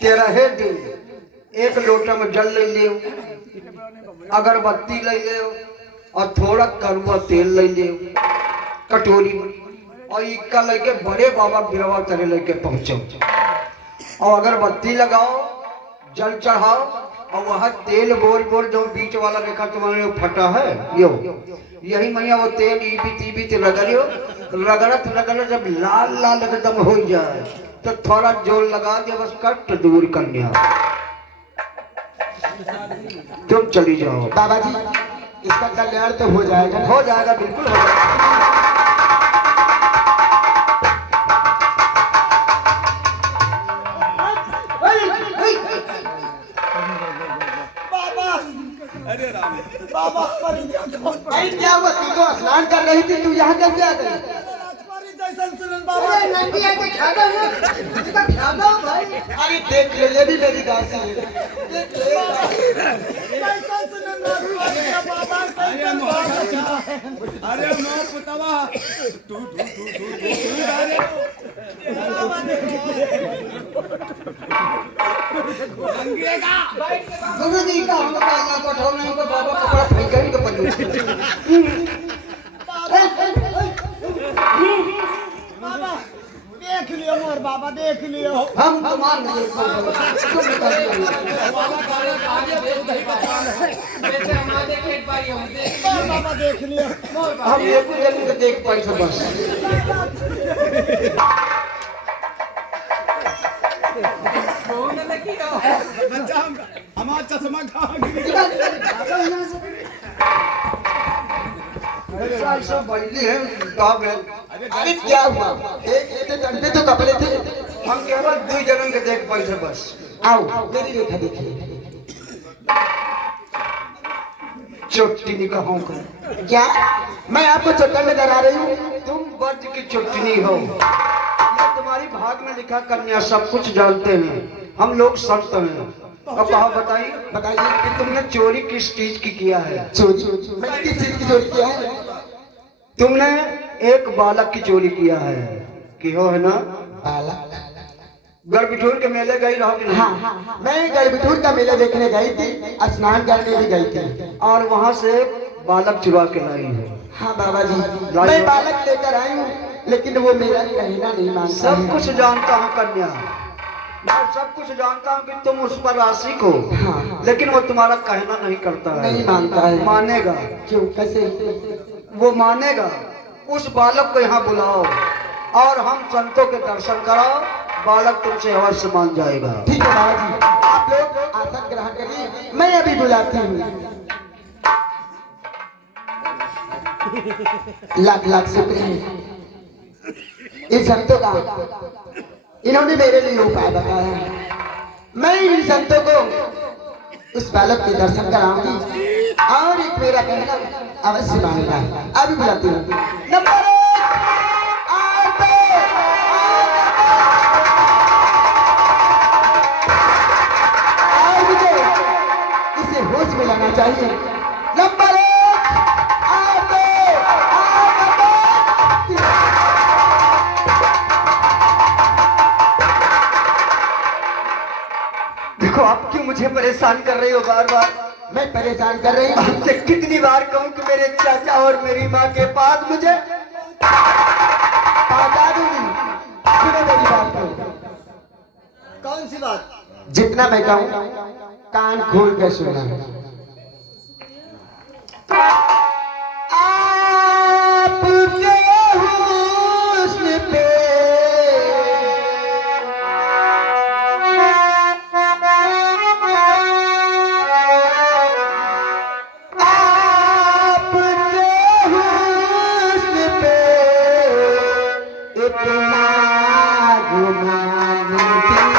13 दिन एक लोटा में जल ले लियो, अगरबत्ती ले लियो और थोड़ा कड़वा तेल ले लियो कटोरी में और इक्का लेके बड़े बाबा बिरवा तरे लेके पहुंचो और अगरबत्ती लगाओ जल चढ़ाओ और वह तेल बोर बोर जो बीच वाला रेखा तुम्हारे फटा है यो यही मैया वो तेल ईबीत रगड़ियो। रगड़त रगड़त जब लाल लाल एकदम हो जाए तो थोड़ा जोर लगा दिया बस कट दूर कन्या। तुम चली जाओ। बाबा जी इसका कल्याण तो हो जाएगा ना? हो जाएगा, बिल्कुल हो जाएगा। अरे राम अरे क्या हुआ? तू तो स्नान कर रही थी, तू यहाँ कैसे आ गई? अरे नंदिया के खाना है इसका खाना भाई। अरे देख ले, ये भी मेरी दासी है। देख ले। अरे माँ पुतवा तू गुरुजी का हम का को ठोने को बाबा कपड़ा फेंक के पल्लू। बाबा देख लियो मोर बाबा देख लियो। हम तुम्हार नहीं तुम निकल जैसे हमारे खेत बाड़ी हम देख बाबा देख लियो। हम एक जन को देख पाई सब बस। फोन लगी हो हमारा चश्मा कहाँ गिर सब बदली है कब है? अरे क्या हुआ? एक इतने डंडे तो कपड़े थे। हम केवल दो जनन के देख पाई सब बस। आओ मेरी रेखा देखिए। चोटी निकाहों का क्या मैं आपको चोटा नजर आ रही हूँ? तुम बज की चुटनी हो। ये तुम्हारी भाग में लिखा कन्या सब कुछ जानते हैं, हम लोग संत हैं। अब कहा बताइए बताइए कि तुमने चोरी किस चीज की किया है? चोरी? मैंने किस चीज की चोरी किया है? तुमने एक बालक की चोरी किया है कि हो है ना? बालक? गढ़बिठूर के मेले गई रहो कि नहीं? हाँ, मैं गढ़बिठूर का मेला देखने गई थी, स्नान करने भी गई थी। और वहाँ से बालक चुरा के लाई है। हाँ बाबा जी, मैं बालक लेकर आई हूँ, लेकिन वो मेरा कहना नहीं मानता सब है। कुछ जानता हूँ कन्या, मैं सब कुछ जानता हूँ कि तुम उस पर आशिक हो। हाँ। लेकिन वो तुम्हारा कहना नहीं करता है। नहीं मानता है। मानेगा? क्यों? कैसे? वो मानेगा। उस बालक को यहाँ बुलाओ और हम संतों के दर्शन कराओ, बालक तुमसे अवश्य मान जाएगा। ठीक है बाबा जी, आप लोग आसन ग्रहण करिए, मैं अभी बुलाती हूँ। लाख लाख शुक्रिया इन संतों का, इन्होंने मेरे लिए उपाय बताया। मैं इन संतों को उस बालक के दर्शन कराऊंगी और एक मेरा कहना अवश्य मानेगा। अभी बुलाती हूँ। नंबर इसे होश में लाना चाहिए। नंबर देखो आप क्यों मुझे परेशान कर रही हो बार बार? मैं परेशान कर रही हूँ। आपसे कितनी बार कहूँ कि मेरे चाचा और मेरी माँ के पास मुझे पहुंचा दूंगी। सुनो मेरी बात को। कौन सी बात? जितना मैं कहूँ कान खोल कर सुनना। आपके हुस्न पे इतना गुमान दिया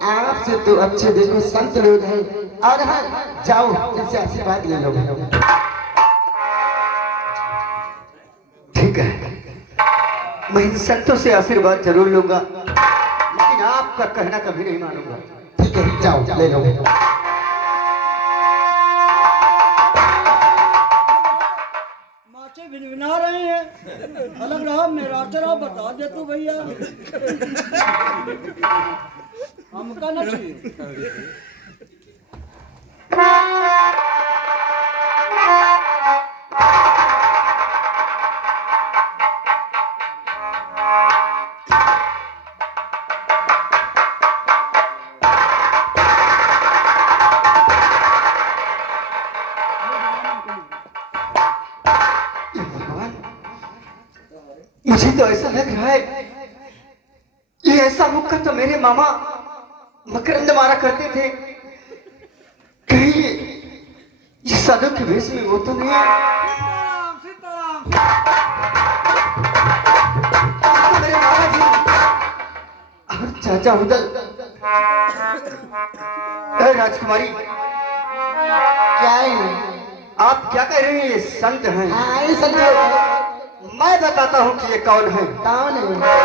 आपसे तो अच्छे देखो संत लोग हैं। और हाँ, जाओ इनसे आशीर्वाद ले लो। ठीक है, मैं इन संतों से आशीर्वाद जरूर लूंगा, लेकिन आपका कहना कभी नहीं मानूंगा। ठीक है, जाओ ले लो। माचे भिनभिना रहे हैं, अलग रहा मेरा चरा बता दे तू भैया, हमका न चाहिए। मुझे तो ऐसा लग रहा है ये ऐसा मुक्का तो मेरे मामा मकरंद मारा करते थे। कहीं ये साधु के भेष में वो तो नहीं है? तो मेरे मामा जी और चाचा उदल। राजकुमारी, क्या है? आप क्या कह रहे हैं? ये संत हैं? हाँ, ये संत हैं। मैं बताता हूँ कि ये कौन है। कौन है?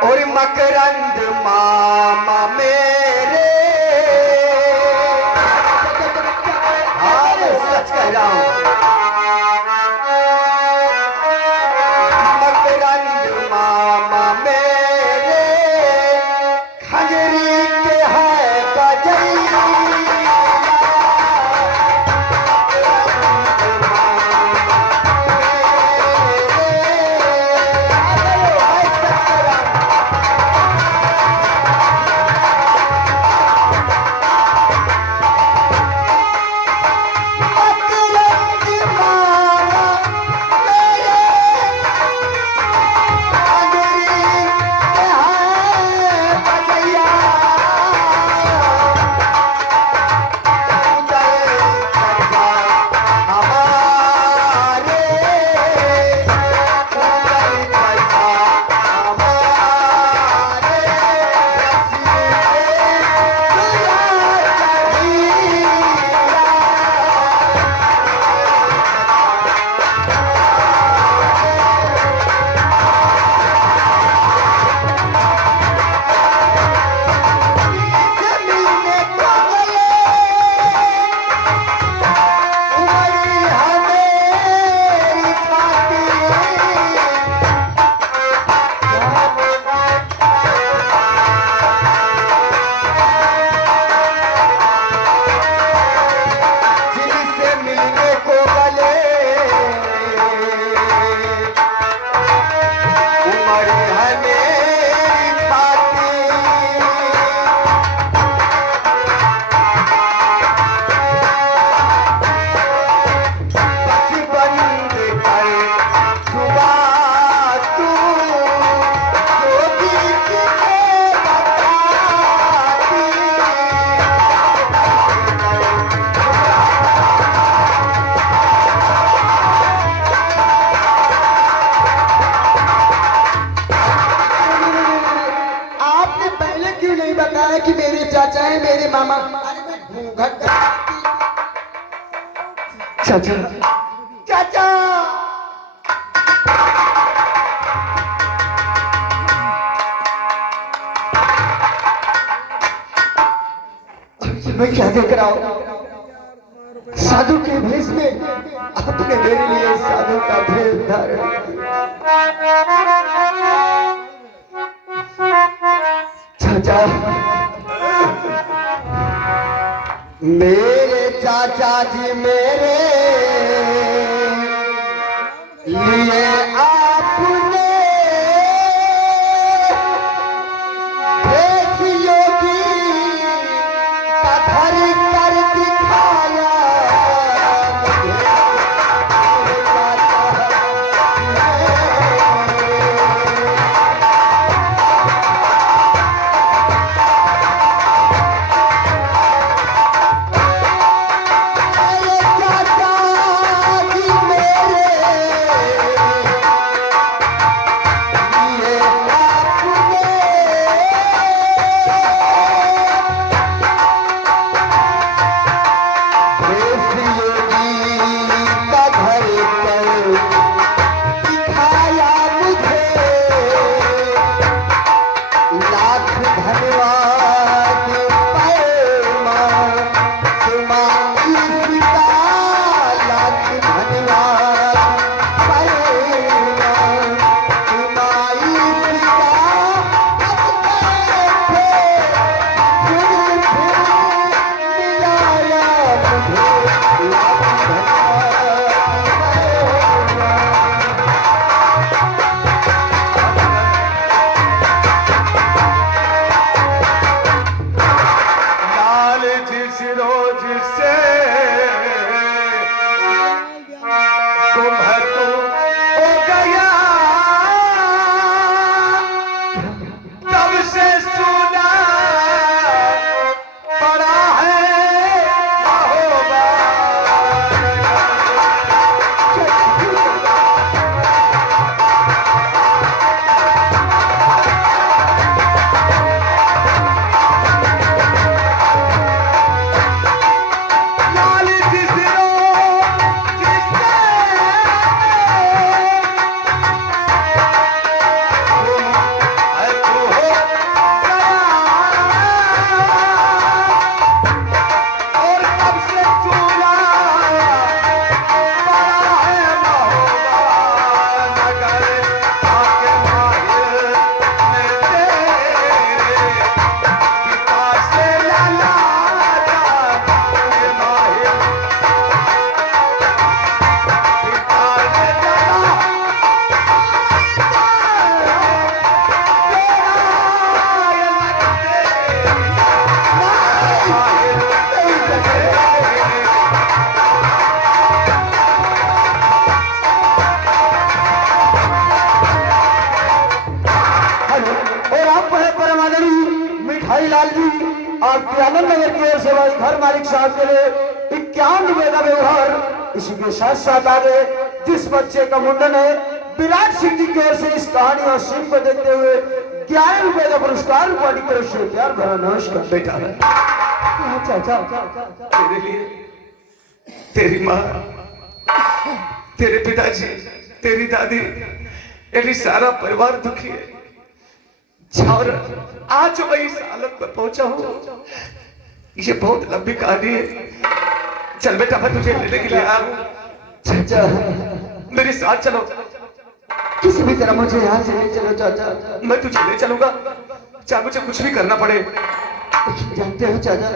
और मकरंद मामा मेरे, हाँ सच कह रहा हूँ, मकरंद मामा मेरे खजरी के है बजैया। कि मेरे चाचा है, मेरे मामा। चाचा, चाचा, मैं क्या देख रहा हूँ? साधु के भेष में आपने मेरे लिए साधु का भेष धारण किया। चाचा, मेरे चाचा जी मेरे लिए आपने भेष योगी का धरी कर दिखाया। चाचा जी मेरे भिखारी लाल जी आपके आनंद नगर की ओर से भाई घर मालिक साहब के लिए 51 रुपए का व्यवहार। इसी के साथ साथ आगे जिस बच्चे का मुंडन है विराट सिंह जी की ओर से इस कहानी और सीन को देखते हुए 11 रुपए का पुरस्कार पार्टी की तरफ से प्यार भरा नमस्कार। बेटा चाचा तेरे लिए तेरी माँ, तेरे पिताजी, तेरी दादी, ये सारा परिवार दुखी है। और आज मैं इस हालत में पहुंचा हूँ, ये बहुत लंबी कहानी है। चल बेटा मैं तुझे लेने के लिए आया हूँ, चाचा मेरे साथ चलो। किसी भी तरह मुझे यहाँ से ले चलो चाचा। मैं तुझे ले चलूंगा, चाहे मुझे कुछ भी करना पड़े। जानते हो चाचा,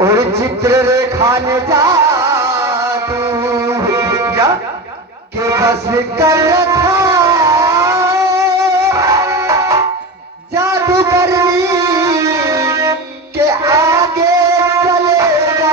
और चित्र रेखा ने जादू क्या के बस कर रखा, जादू करनी के आगे चलेगा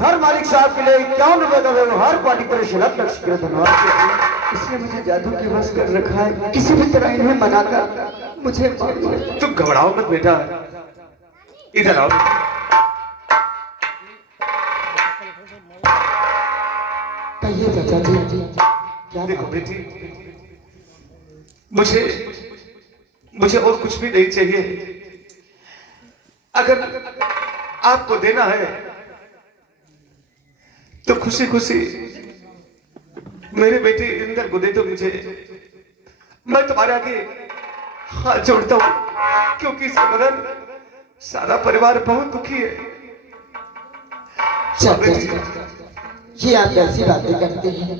घर मालिक साहब के लिए 51 रुपए का व्यवहार पार्टी पर धन्यवाद। इसने मुझे जादू के वश कर रखा है, किसी भी तरह इन्हें मनाकर मुझे तुम घबराओ मत बेटा, इधर आओ। कहिए चाचा जी क्या देखो बेटी, मुझे और कुछ भी नहीं चाहिए। अगर आपको देना है तो खुशी खुशी मेरे बेटे इंदर को दे दो मुझे। मैं तुम्हारे आगे हाथ जोड़ता हूं, क्योंकि इसके बगैर सारा परिवार बहुत दुखी है। चाचा ये आप ऐसी बातें करते हैं,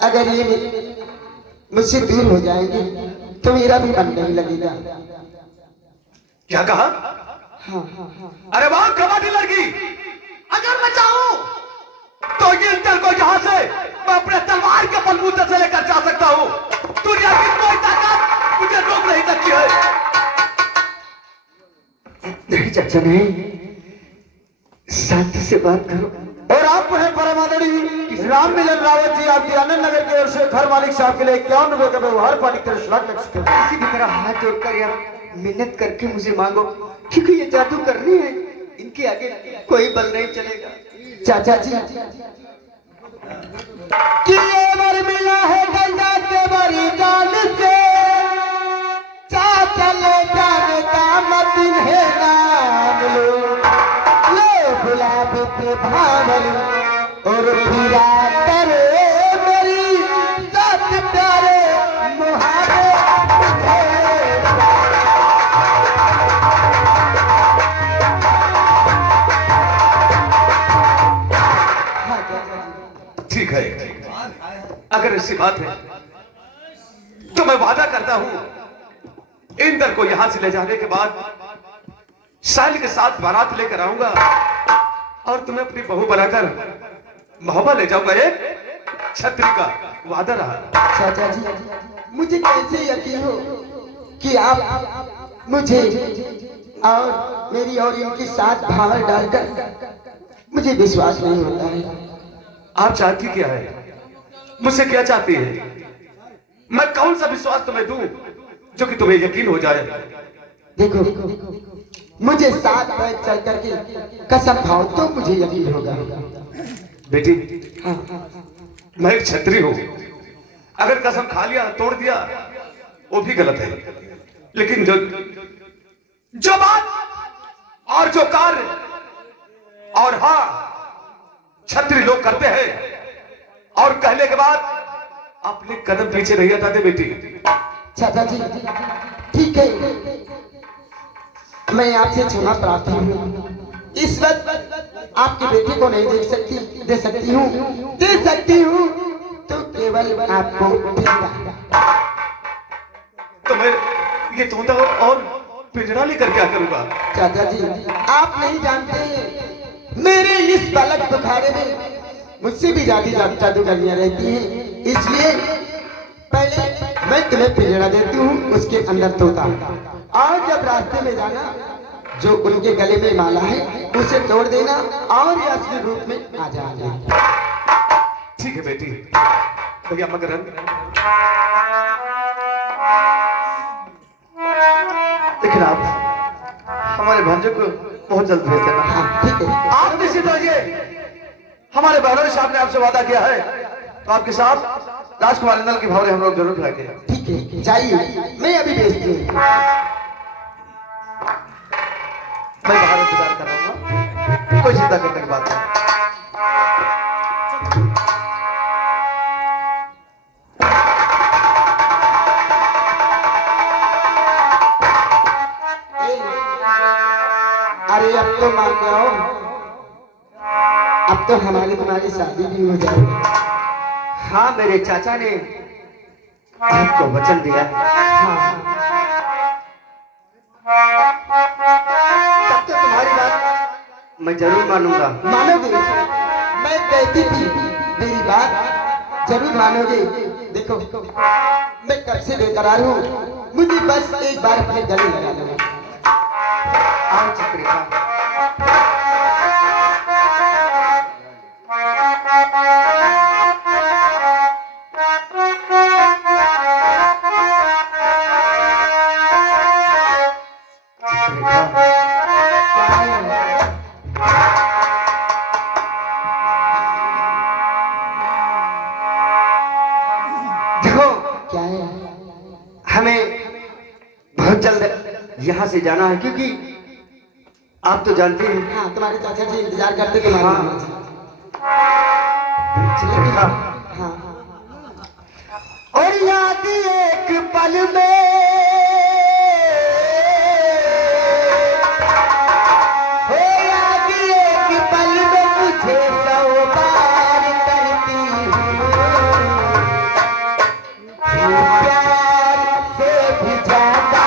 अगर ये मुझसे दूर हो जाएंगे तो मेरा भी मन नहीं लगेगा। क्या कहा? अरे वाह कमाटी लड़की, अगर मैं चाहूं तो ये इंदर को यहाँ से मैं अपने तलवार के बलबूते से लेकर जा सकता हूं। दुनिया की कोई ताकत मुझे रोक नहीं सकती है। नहीं चाचा नहीं, शांति से बात करो। और आप हैं परम आदरणीय राम मिलन रावत जी, आपकी आनंद नगर की ओर से घर मालिक साहब के लिए 51 रुपए का व्यवहार पानी किसी भी तरह हाथ जोड़कर या मिन्नत करके मुझे मांगो, क्योंकि ये जादू करनी है, इनके आगे कोई बल नहीं चलेगा। चाचा जी कि वर मिला है गंगा के बड़ी जान से, चाचा ले जाने का मत इन्हें नाम लो गुलाब के भावल और फिरा करे मेरी साथ प्यारे मुहारे। ठीक है, अगर ऐसी बात है तो मैं वादा करता हूं इंदर को यहां से ले जाने के बाद साल के साथ बारात लेकर आऊंगा और तुम्हें अपनी बहू बनाकर महोबा ले जाऊंगा। एक छतरी का वादा रहा। चाचा जी मुझे कैसे यकीन हो कि आप मुझे और मेरी और इनकी साथ भावर डालकर, मुझे विश्वास नहीं होता है। आप चाहती क्या है? मुझसे क्या चाहती है? मैं कौन सा विश्वास तुम्हें दूं जो कि तुम्हें यकीन हो जाए? देखो मुझे 7 पैर चल करके कसम खाओ तो मुझे यकीन होगा। बेटी, मैं एक छत्री हूं, अगर कसम खा लिया तोड़ दिया वो भी गलत है, लेकिन जो बात और जो कार्य और हाँ छत्री लोग करते हैं और कहने के बाद अपने कदम पीछे नहीं हटाते बेटी। चाचा जी ठीक है, मैं आपसे क्षमा प्रार्थी हूँ। इस वक्त आपकी बेटी को नहीं दे सकती हूँ तो केवल आपको तो मैं ये तोता और पिंजरा लेकर क्या करूंगा? चाचा जी आप नहीं जानते मेरे इस बालक बुखारे में मुझसे भी ज्यादा जादूगरियां रहती हैं, इसलिए पहले मैं तुम्हें पिंजरा देती हूँ, उसके अंदर तोता, और जब रास्ते में जाना जो उनके गले में माला है उसे तोड़ देना और ये असली रूप में आ जाना। ठीक है बेटी। भैया मगर लेकिन आप हमारे भांजे को बहुत जल्द भेज देना। हाँ ठीक है। आप निश्चित होइए, हमारे बहनों साहब ने आपसे वादा किया है तो आपके साथ राजकुमारी नल की भावरे हम लोग जरूर लाएंगे। ठीक है जाइए, मैं अभी भेजती हूँ। मैं बाहर इंतजार कर रहा हूँ, कोई चिंता करने की बात नहीं। अरे अब तो मान जाओ, अब तो हमारी तुम्हारी शादी भी हो जाएगी। हाँ मेरे चाचा ने आपको वचन दिया। हाँ तब तो तुम्हारी बात मैं जरूर मानूंगा। मानोगे? मैं कहती थी मेरी बात जरूर मानोगे। देखो मैं कब से बेकरार हूँ, मुझे बस एक बार अपने गले लगा लो। आओ चक्रिका। देखो क्या है? हमें बहुत जल्द यहाँ से जाना है, क्योंकि आप तो जानते हैं। हाँ तुम्हारे चाचा जी इंतजार करते तुम्हारे हाँ। मामा जी। चक्रिका, हाँ और याद एक पल में हो, याद एक पल में मुझे 100 बार करती प्यार से भी ज्यादा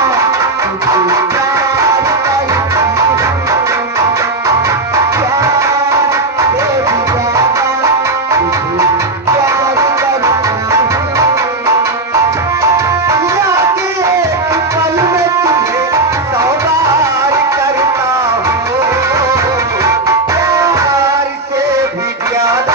तुझे प्यार करती प्यार से भी ज्यादा तुझे प्यार करती याद एक पल में तुझे 100 बार करता हूँ प्यार से भी ज्यादा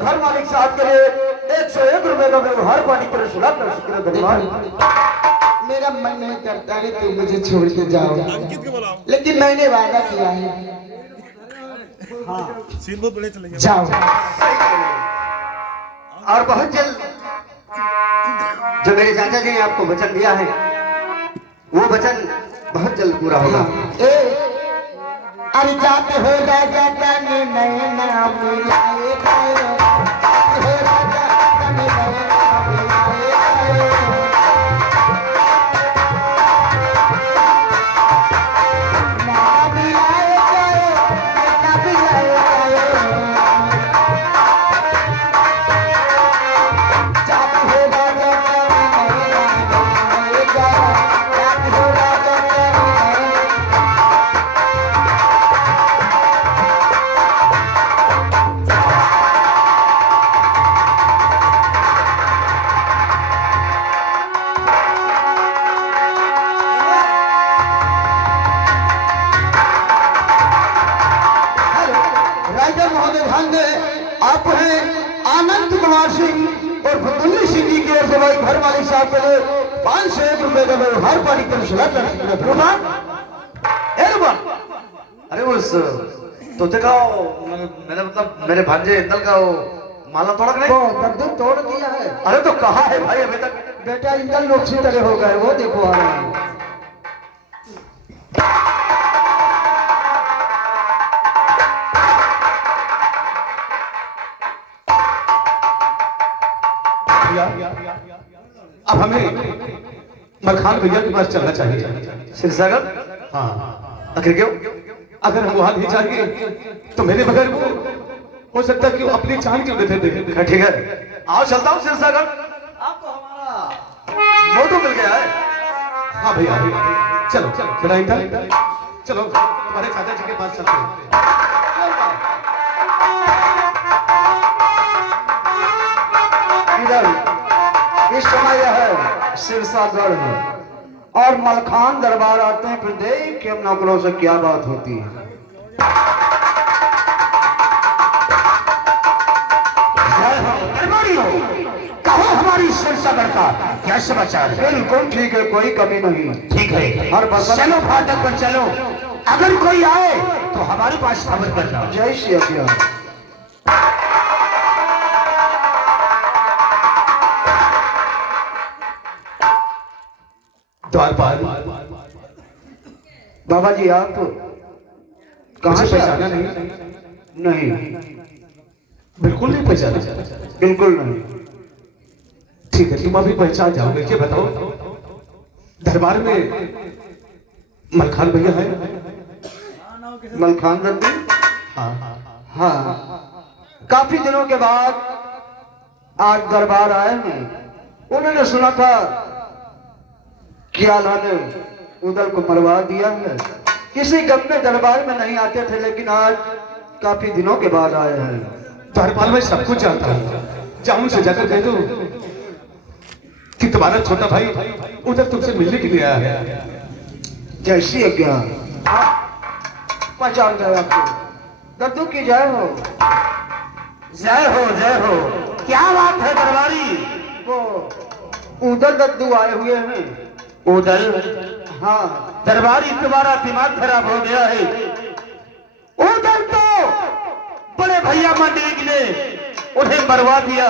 घर मालिक साहब के लिए 101 रुपए का व्यवहार पानी कर सुना कर शुक्र धन्यवाद। मेरा मन नहीं करता है तुम मुझे छोड़ के जाओ, अंकित को बुलाओ। लेकिन मैंने वादा किया है। सीन बहुत बड़े चलेंगे। जाओ। और बहुत जल्द जो मेरे चाचा जी ने आपको वचन दिया है वो वचन बहुत जल्द पूरा होगा। अरे जाते हो राजा जाने नए नाम मिलाए गए, जाते हो राजा जाने नए नाम मिलाए गए। नाम मिलाए गए, नाम मिलाए गए। जाते हो राजा जाने नए नाम मिलाए गए, जाते हो राजा जाने नए। राइटर महोदय ध्यान दें, आप हैं आनंद कुमार सिंह और भुतुल्ली सिंह जी की ओर से भाई घर मालिक साहब के लिए 501 रुपए का व्यवहार पानी कर अरे उस तोते का मैंने मतलब मेरे भांजे इंदल का वो माला तोड़ा कि नहीं? तब तो तोड़ दिया है। अरे तो कहा है भाई अभी तक? बेटा इंदल लोग छितरे हो गए, वो देखो आ रहे हैं। अब हमें मलखान भैया के पास चलना चाहिए। सिरसागर? हाँ, आखिर क्यों? अगर हम वहां नहीं जाएंगे तो मेरे बगैर वो हो सकता है कि वो अपनी जान क्यों लेते थे। ठीक है, आओ चलता हूँ सिरसागर। आपको हमारा मोटू मिल गया है। हाँ भैया, चलो बेटा इंदल, चलो तुम्हारे चाचा जी के पास चलते हैं। इधर इस समय यह है सिरसागढ़ है और मलखान दरबार आते हैं, फिर देख के हम नौकरों से क्या बात होती है। कहो हमारी सिरसागर का क्या समाचार है? बिल्कुल ठीक है, कोई कमी नहीं। ठीक है, हर बस चलो फाटक पर चलो। अगर कोई आए तो हमारे पास खबर करना। जय श्री अज्ञा। द्वारपाल, बाबा जी आप कहाँ मुझे से पहचाना आए? नहीं? नहीं, बिल्कुल नहीं पहचाना। बिल्कुल नहीं। ठीक है, तुम अभी पहचान जाओगे। क्या बताओ, दरबार में मलखान भैया है? मलखान दत्ती? हाँ, हाँ, काफी दिनों के बाद आज दरबार आए हैं। उन्होंने सुना था कि आला ने उदल को मरवा दिया है। किसी गम में दरबार में नहीं आते थे, लेकिन आज काफी दिनों के बाद आए हैं। द्वारपाल मैं सब कुछ जानता हूँ। जाऊं से जाकर कह दो कि तुम्हारा छोटा भाई उधर तुमसे मिलने के लिए आया है। जैसी आज्ञा। पहचान गए आपको। दद्दू की जय हो। जय हो, जय हो। क्या बात है दरबारी? वो उदल दद्दू आए हुए हैं। उदल? हाँ, दरबारी तुम्हारा दिमाग खराब हो गया है। उदल तो बड़े भैया मंडीक ने उन्हें मरवा दिया।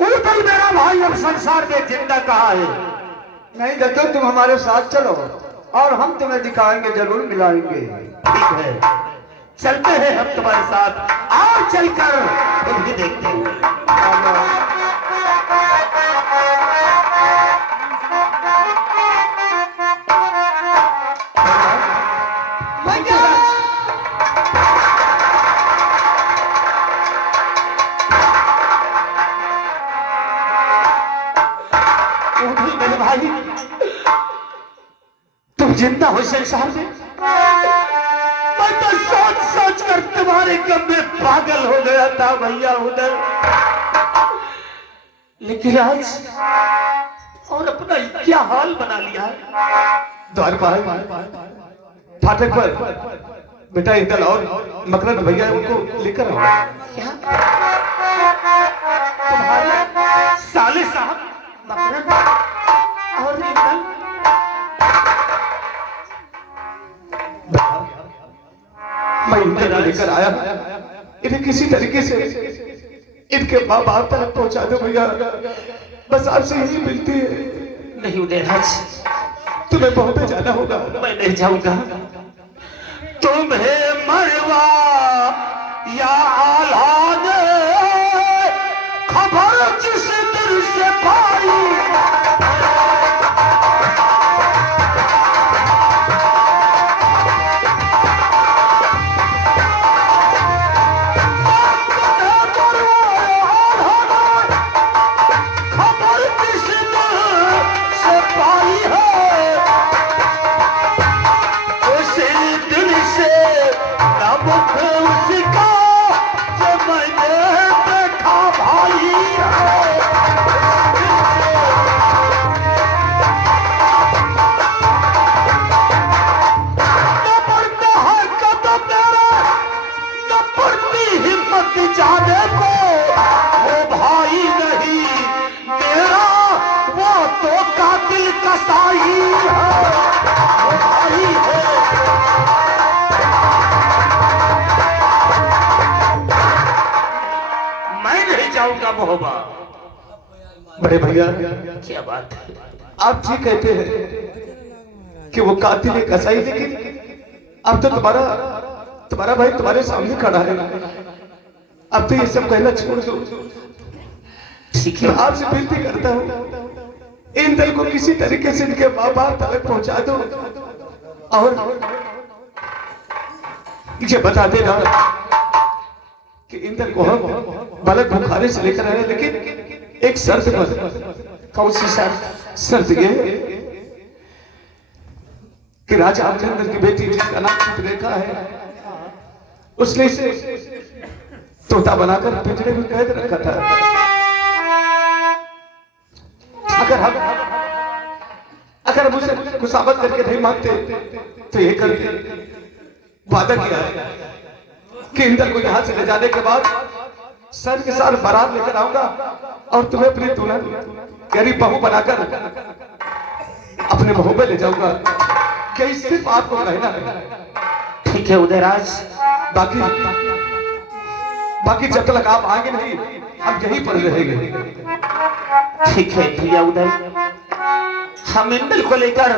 उदल मेरा भाई अब संसार में जिंदा कहाँ है? नहीं दद्दू, तुम हमारे साथ चलो और हम तुम्हें दिखाएंगे, जरूर मिलाएंगे। ठीक है, चलते हैं हम तुम्हारे साथ। आओ चलकर उन्हें देखते हैं। मेरे भाई, तुम जिंदा हो संसार में? मैं तो सोच सोच कर तुम्हारे गम में पागल हो गया था भैया उधर। लेकिन आज और अपना क्या हाल बना लिया है। द्वारपाल, फाटक पर बेटा इंदल और मकरंद भैया उनको लेकर आओ। वाले साहब और इंदल मैं इंदल को लेकर आया, इन्हें किसी तरीके से इनके माँ बाप तक पहुंचा दो भैया, बस आपसे यही मिलती है। नहीं उदयराज, तुम्हें बॉम्बे जाना होगा। मैं नहीं जाऊंगा। तुम्हें मरवा या औलाद खबर जिस दिल से पाई, खबर जिस दिल से पाई है, उसी दिल से नमुख उसका जो मैंने देखा भाई है। न बढ़ता है कदम मेरा, न बढ़ती हिम्मत जाने को, वो भाई नहीं मेरा, वो तो कातिल कसाई है, वो भाई है। मैं नहीं जाऊंगा मोहबा। बड़े भैया क्या बात है? आप ठीक कहते हैं कि वो कातिल है कसाई, लेकिन अब तो तुम्हारा भाई तुम्हारे सामने खड़ा है, अब तो ये सब कहना छोड़ दो। ठीक मैं है, आपसे विनती करता हूँ, इन दल को किसी तरीके से इनके माँ बाप तक पहुंचा दो और ये बता देना कि इन दल को हम बालक बुखारे से लेकर आए, लेकिन एक शर्त पर। कौन सी शर्त? शर्त ये कि राजा अमरिंदर की बेटी जिसका नाम चित्रलेखा है, उसने इसे तोता बनाकर पिंजरे में कैद रखा था। अगर मुझे खुशामद करके नहीं मांगते तो ये करते। वादा किया है कि इंदल को यहां से ले जाने के बाद सर के साथ बारात लेकर आऊंगा और तुम्हें अपनी दुल्हन गरीब बहू बनाकर अपने बहू में ले जाऊंगा। क्या सिर्फ आपको रहना है? ठीक है उदयराज, बाकी जब तक आप आगे नहीं, हम यहीं पर रहेंगे। ठीक है भैया उदय, हम इंदल को लेकर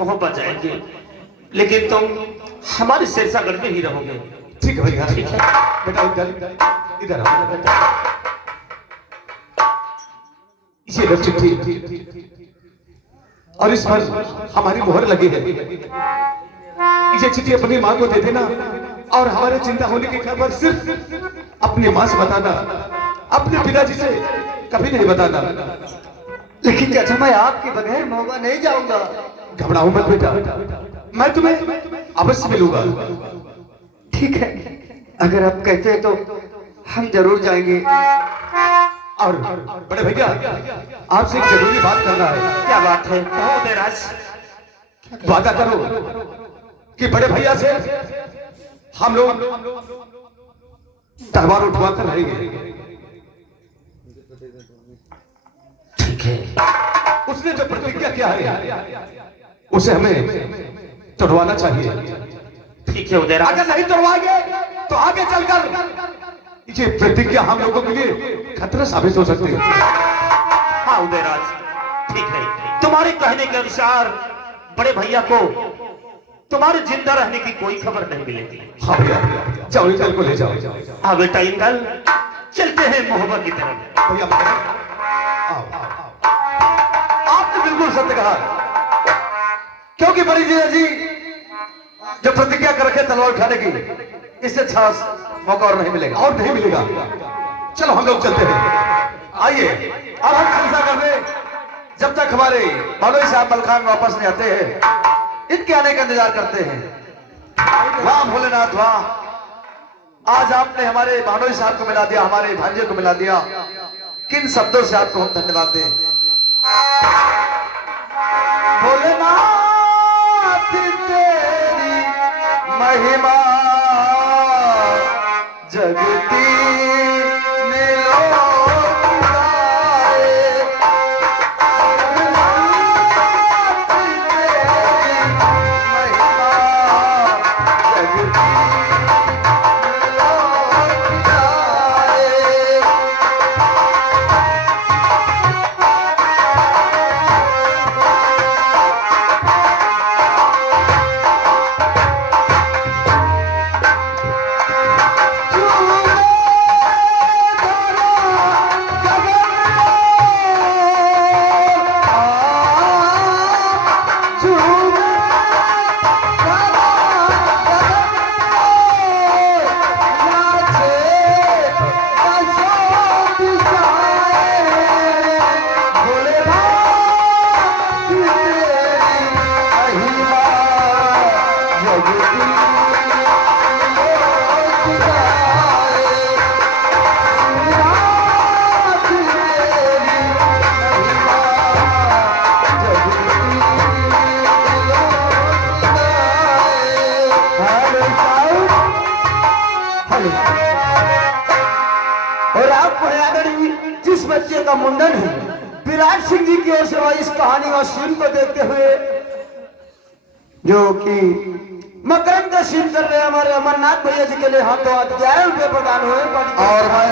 मोहब्बत जाएंगे, लेकिन तुम हमारे शेरशागढ़ में ही रहोगे। ठीक है भैया। ठीक है बेटा इधर आओ बेटा। ये लो चिट्ठी और इस पर हमारी मोहर लगी है। ये चिट्ठी अपनी मां को दे देना और हमारे चिंता होने की खबर सिर्फ अपनी मां से बताना, अपने पिताजी से कभी नहीं बताना। लेकिन चाचा मैं आपके बगैर मोहबा नहीं जाऊंगा। घबराओ मत बेटा, मैं तुम्हें अवश्य मिलूंगा। ठीक है, अगर आप कहते हैं तो हम जरूर जाएंगे। और बड़े भैया आपसे एक जरूरी बात करना है। क्या बात है? कहो उदयराज। वादा करो कि बड़े भैया से हम लोग तलवार उठवा कर रहेंगे। ठीक है, उसने जो प्रतिज्ञा किया है उसे हमें तोड़वाना चाहिए। ठीक है उदयराज। अगर नहीं तोड़वाएंगे तो आगे चलकर ये प्रतिज्ञा हम लोगों के लिए खतरा साबित हो सकती है। हाँ उदयराज, ठीक है, तुम्हारे कहने के अनुसार बड़े भैया को तुम्हारे जिंदा रहने की कोई खबर नहीं मिलेगी। हाँ भैया, जाओ इंदल को ले जाओ। हाँ बेटा इंदल, चलते हैं मोहब्बत की तरफ। भैया आओ। आपने बिल्कुल सत्य कहा, क्योंकि बड़ी जी जो प्रतिज्ञा कर रखे तलवार उठाने की, इससे अच्छा मौका और नहीं मिलेगा। चलो हम लोग चलते हैं। आइए अब हम खलसा कर रहे, जब तक हमारे बालोई साहब मलखान वापस नहीं आते हैं, इनके आने का इंतजार करते हैं। वाह भोलेनाथ वाह, आज आपने हमारे बालोई साहब को मिला दिया, हमारे भांजे को मिला दिया। किन शब्दों से आपको हम धन्यवाद दें। भोलेनाथ तेरी महिमा जगती में लोग गाए। और आपको आदरणीय जिस बच्चे का मुंडन है विराट सिंह जी की ओर से वह इस कहानी और सीन को देखते हुए जो कि मकरंद का सीन कर रहे हैं हमारे अमरनाथ भैया जी के लिए हाथों हाथ 11 रुपये प्रदान हुए। और मैं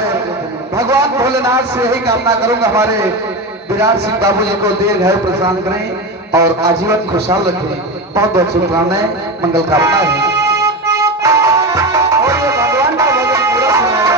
भगवान भोलेनाथ से यही कामना करूंगा हमारे विराट सिंह बाबू जी को दीर्घायु प्रदान करें और आजीवन खुशहाल रखें। बहुत बहुत शुभकामनाएं, मंगल कामना है। और ये भगवान का भजन पूरा सुनाया।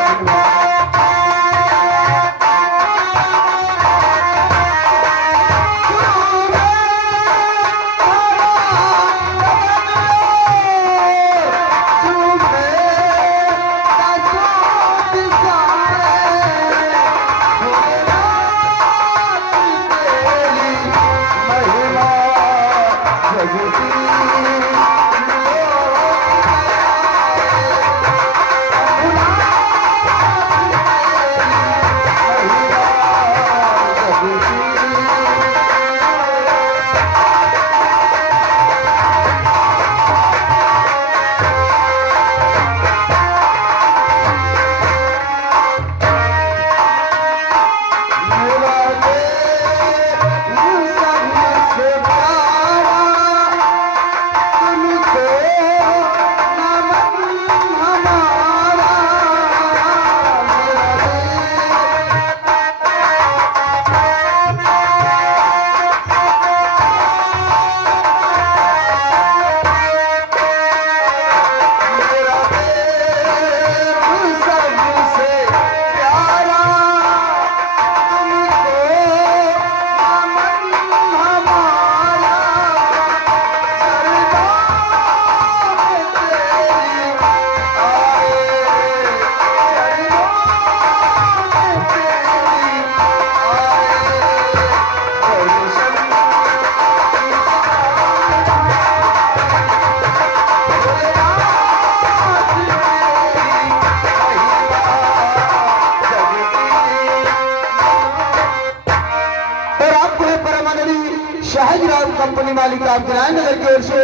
कंपनी मालिक आप नगर की ओर से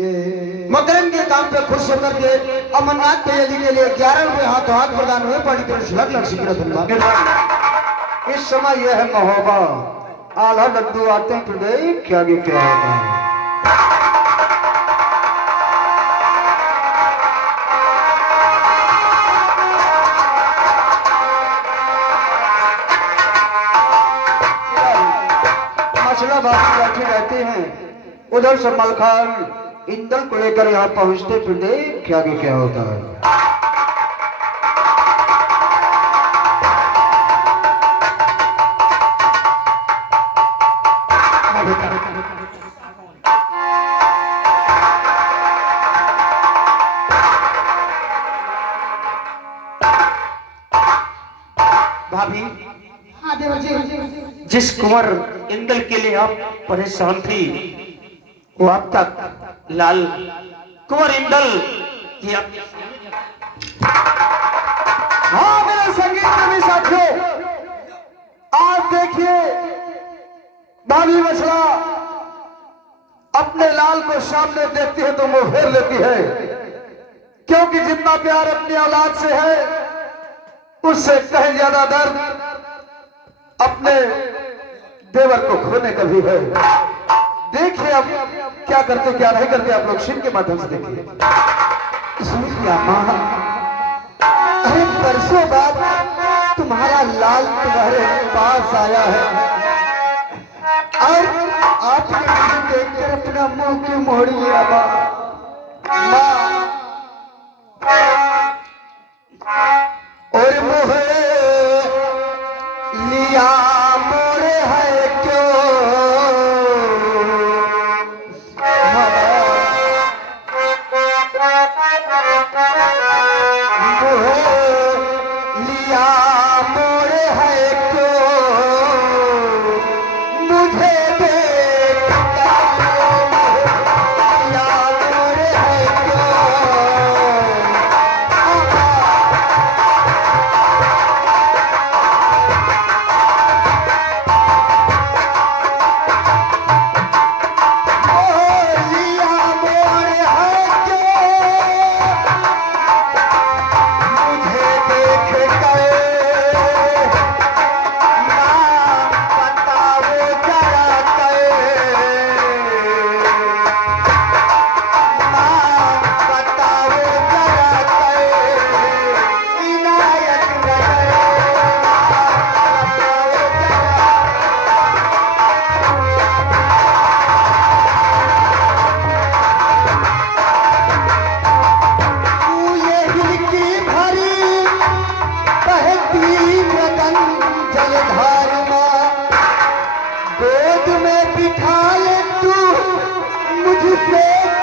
ये मकरंद के काम पे खुश होकर के अमरनाथ भैया जी के लिए 11 रुपए हाथों हाथ प्रदान हुए। पार्टी की लग लग सिकड़ा धन्यवाद। इस समय यह है महोबा आल्हा लड्डू आते हैं प्रदय क्या आगे क्या होता है। बैठे रहते हैं उधर से मलखान इंदल को लेकर यहाँ पहुंचते फिर देख क्या आगे क्या होता है। भाभी, जिस कुंवर इंदल के लिए आप परेशान थी वो अब तक लाल कुंवर इंदल ये हाँ मेरे संगीत प्रेमी साथियों, आप देखिए भाभी मछला अपने लाल को सामने देखती है तो मुंह फेर लेती है, क्योंकि जितना प्यार अपनी औलाद से है उससे कहीं ज्यादा दर्द अपने देवर को खोने का भी है। देखिए अब क्या करते क्या नहीं करते आप लोग सीन के माध्यम से देखिए। अरे परसों बाद तुम्हारा लाल तुम्हारे पास आया है और आपने मुझे देखकर अपना मुंह क्यों मोड़ी लिया और मुँह लिया मोरे है क्यों लिया मोरे है क्यों मुझे देखता लिया मोरे है क्यों।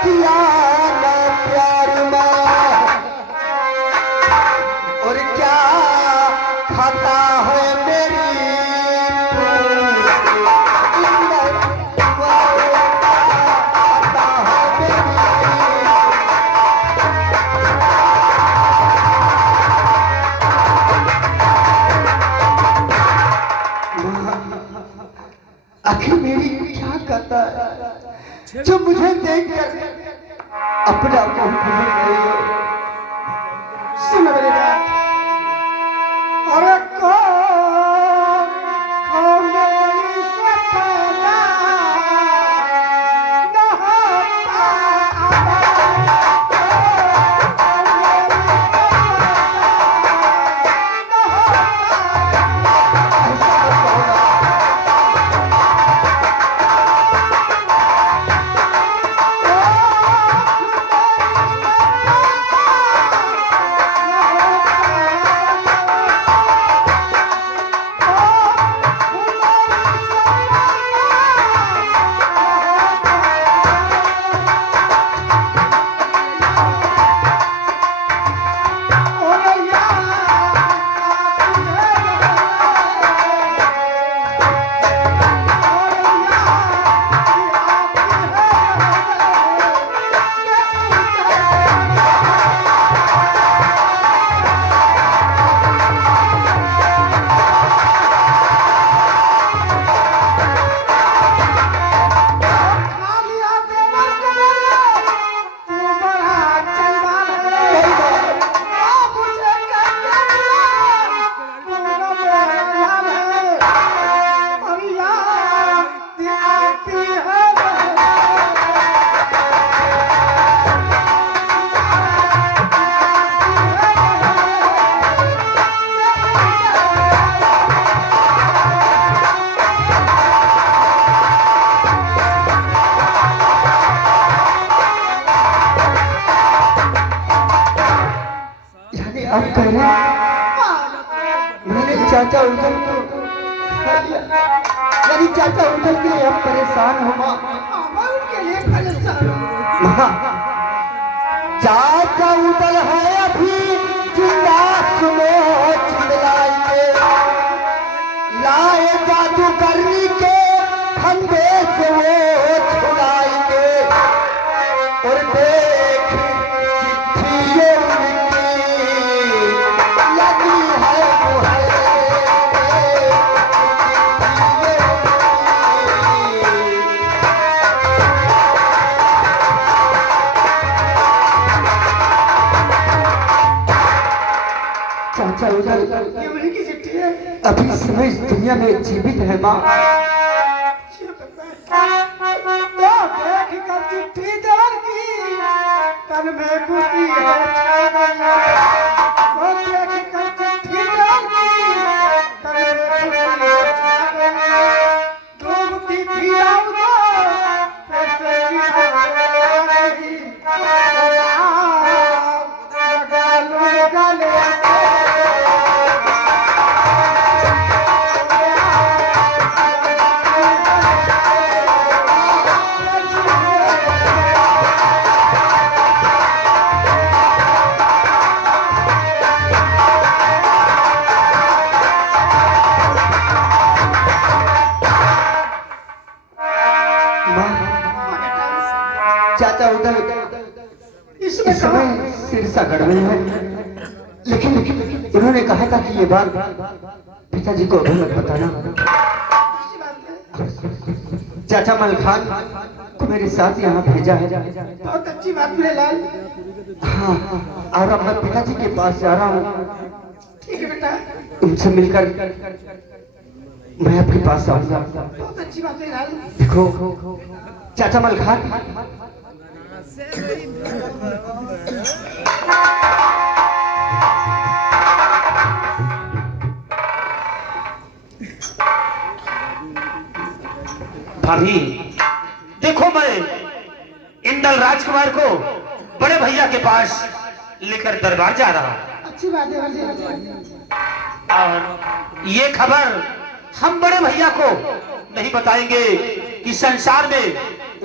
किया ना प्यार माँ और क्या खाता है मेरी आखिर मेरी क्या कहता है जो मुझे देखकर अपना मुंह भूल गई हो। सुन मेरी बात। अरे मेरी सपना न अब कह रहे मैंने चाचा उधर को यानी चाचा उधर के लिए अब परेशान हो माँ। उनके लिए परेशान हो। माँ चाचा उधर है अभी जिंदा सुनो चिल्लाएंगे लाए जादू करनी के फंदे से वो छुड़ाएंगे और देख चिट्ठियों लगी है वो है चाचा उधर ये उन्हीं की चिट्ठी है। अभी समय इस दुनिया में जीवित है माँ। तो देख कर चिट्ठी दर की तन में खुशी है छाना। तो देख कर चिट्ठी दर की तन में खुशी है छाना। डूबती थी अब तो पैसे की लगा लो गले चाचा उधर इस समय सिरसागढ़ में है लेकिन उन्होंने कहा था कि ये बात पिताजी को अभी मत बताना। चाचा मलखान को मेरे साथ यहाँ भेजा है। बहुत अच्छी बात मेरे लाल। हाँ और अब मैं पिताजी के पास जा रहा हूँ। ठीक है बेटा। उनसे मिलकर मैं आपके पास आऊंगा। बहुत अच्छी बात मेरे लाल। देखो चाचा मलखान भाभी देखो मैं इंदल राजकुमार को बड़े भैया के पास लेकर दरबार जा रहा हूं अच्छी बात है भाई। और ये खबर हम बड़े भैया को नहीं बताएंगे कि संसार में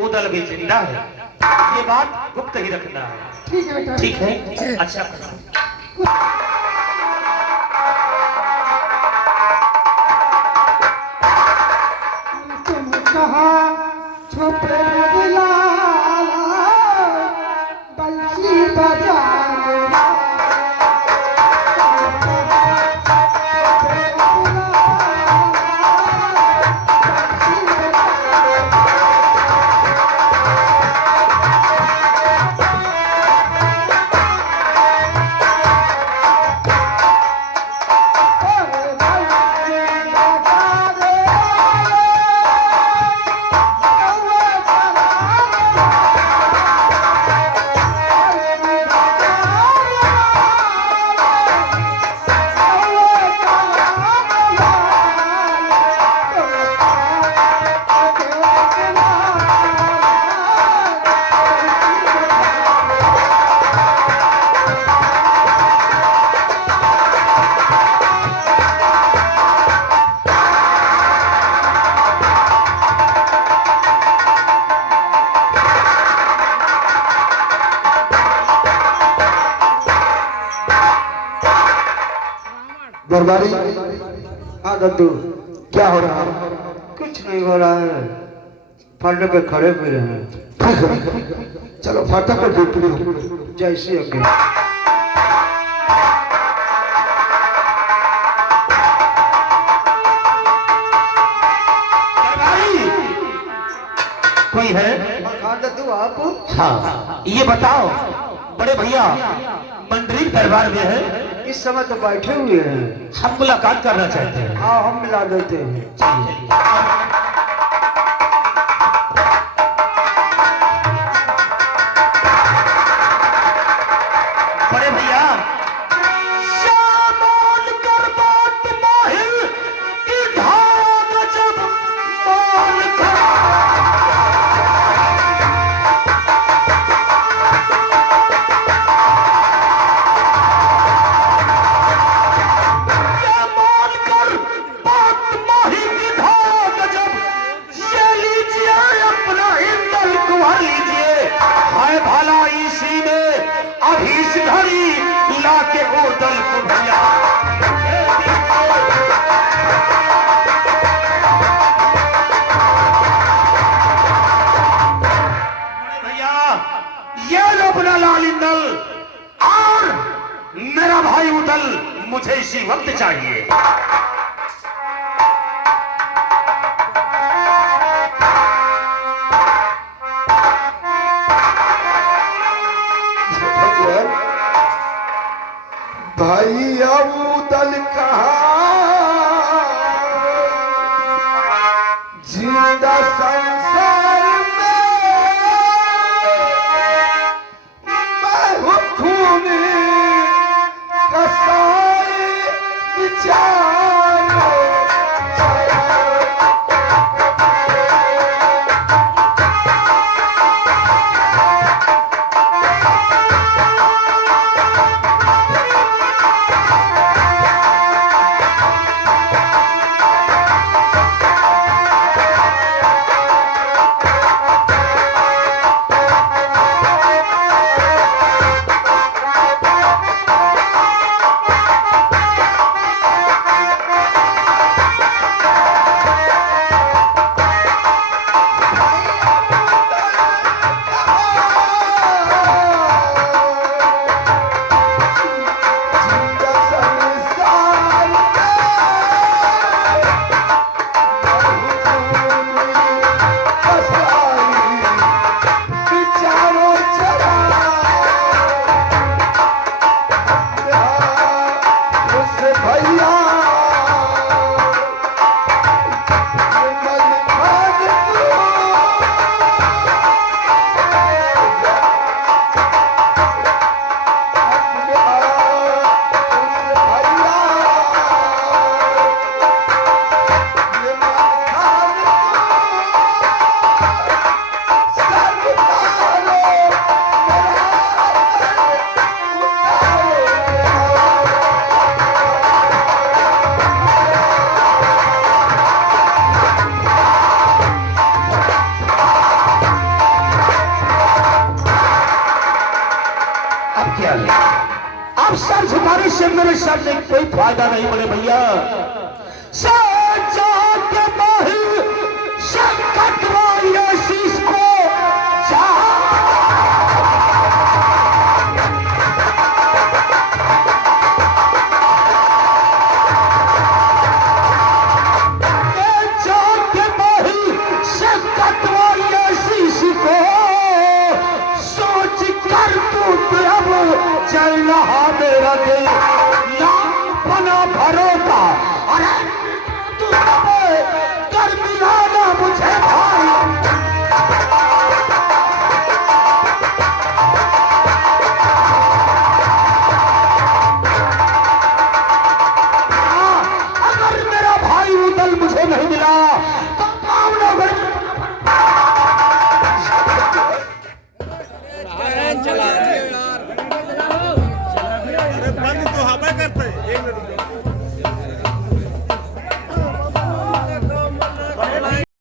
उदल भी जिंदा है। ये बात गुप्त ही रखना है। ठीक है बेटा। ठीक है, अच्छा। तुम कहाँ छुपे दिला बंसी बजाने दरबारी हाँ दद्दू, क्या हो रहा है? कुछ नहीं हो रहा है, फाटक पे खड़े हुए हैं। ठीक है, चलो फाटक पर ड्यूटी हो। जैसे अभी कोई है? हाँ दद्दू, आप हाँ, ये बताओ बड़े भैया मंडलीक दरबार में है, इस समय तो बैठे हुए हैं। हम मुलाकात करना चाहते हैं। हाँ, हम मिला देते हैं। बड़े भैया श्यामोल कर बात माहिर की धाग जब मोल कर श्यामोल कर बात माहिर की धाग जब ये लीजिए अपना इंदल कुंवर लीजिए, है भला इसी में अभी इस घड़ी लाके ओ दल को भैया भैया ये लो अपना लाल इंदल और मेरा भाई उदल मुझे इसी वक्त चाहिए। भाई अब दल कहा जिंदा संसार में मैं हूँ खून कसाई विचार अब सर झुकाने से मेरे सामने कोई फायदा नहीं बने भैया। सच्चा के माही संकट वाले शीश को चल रहा मेरा दिल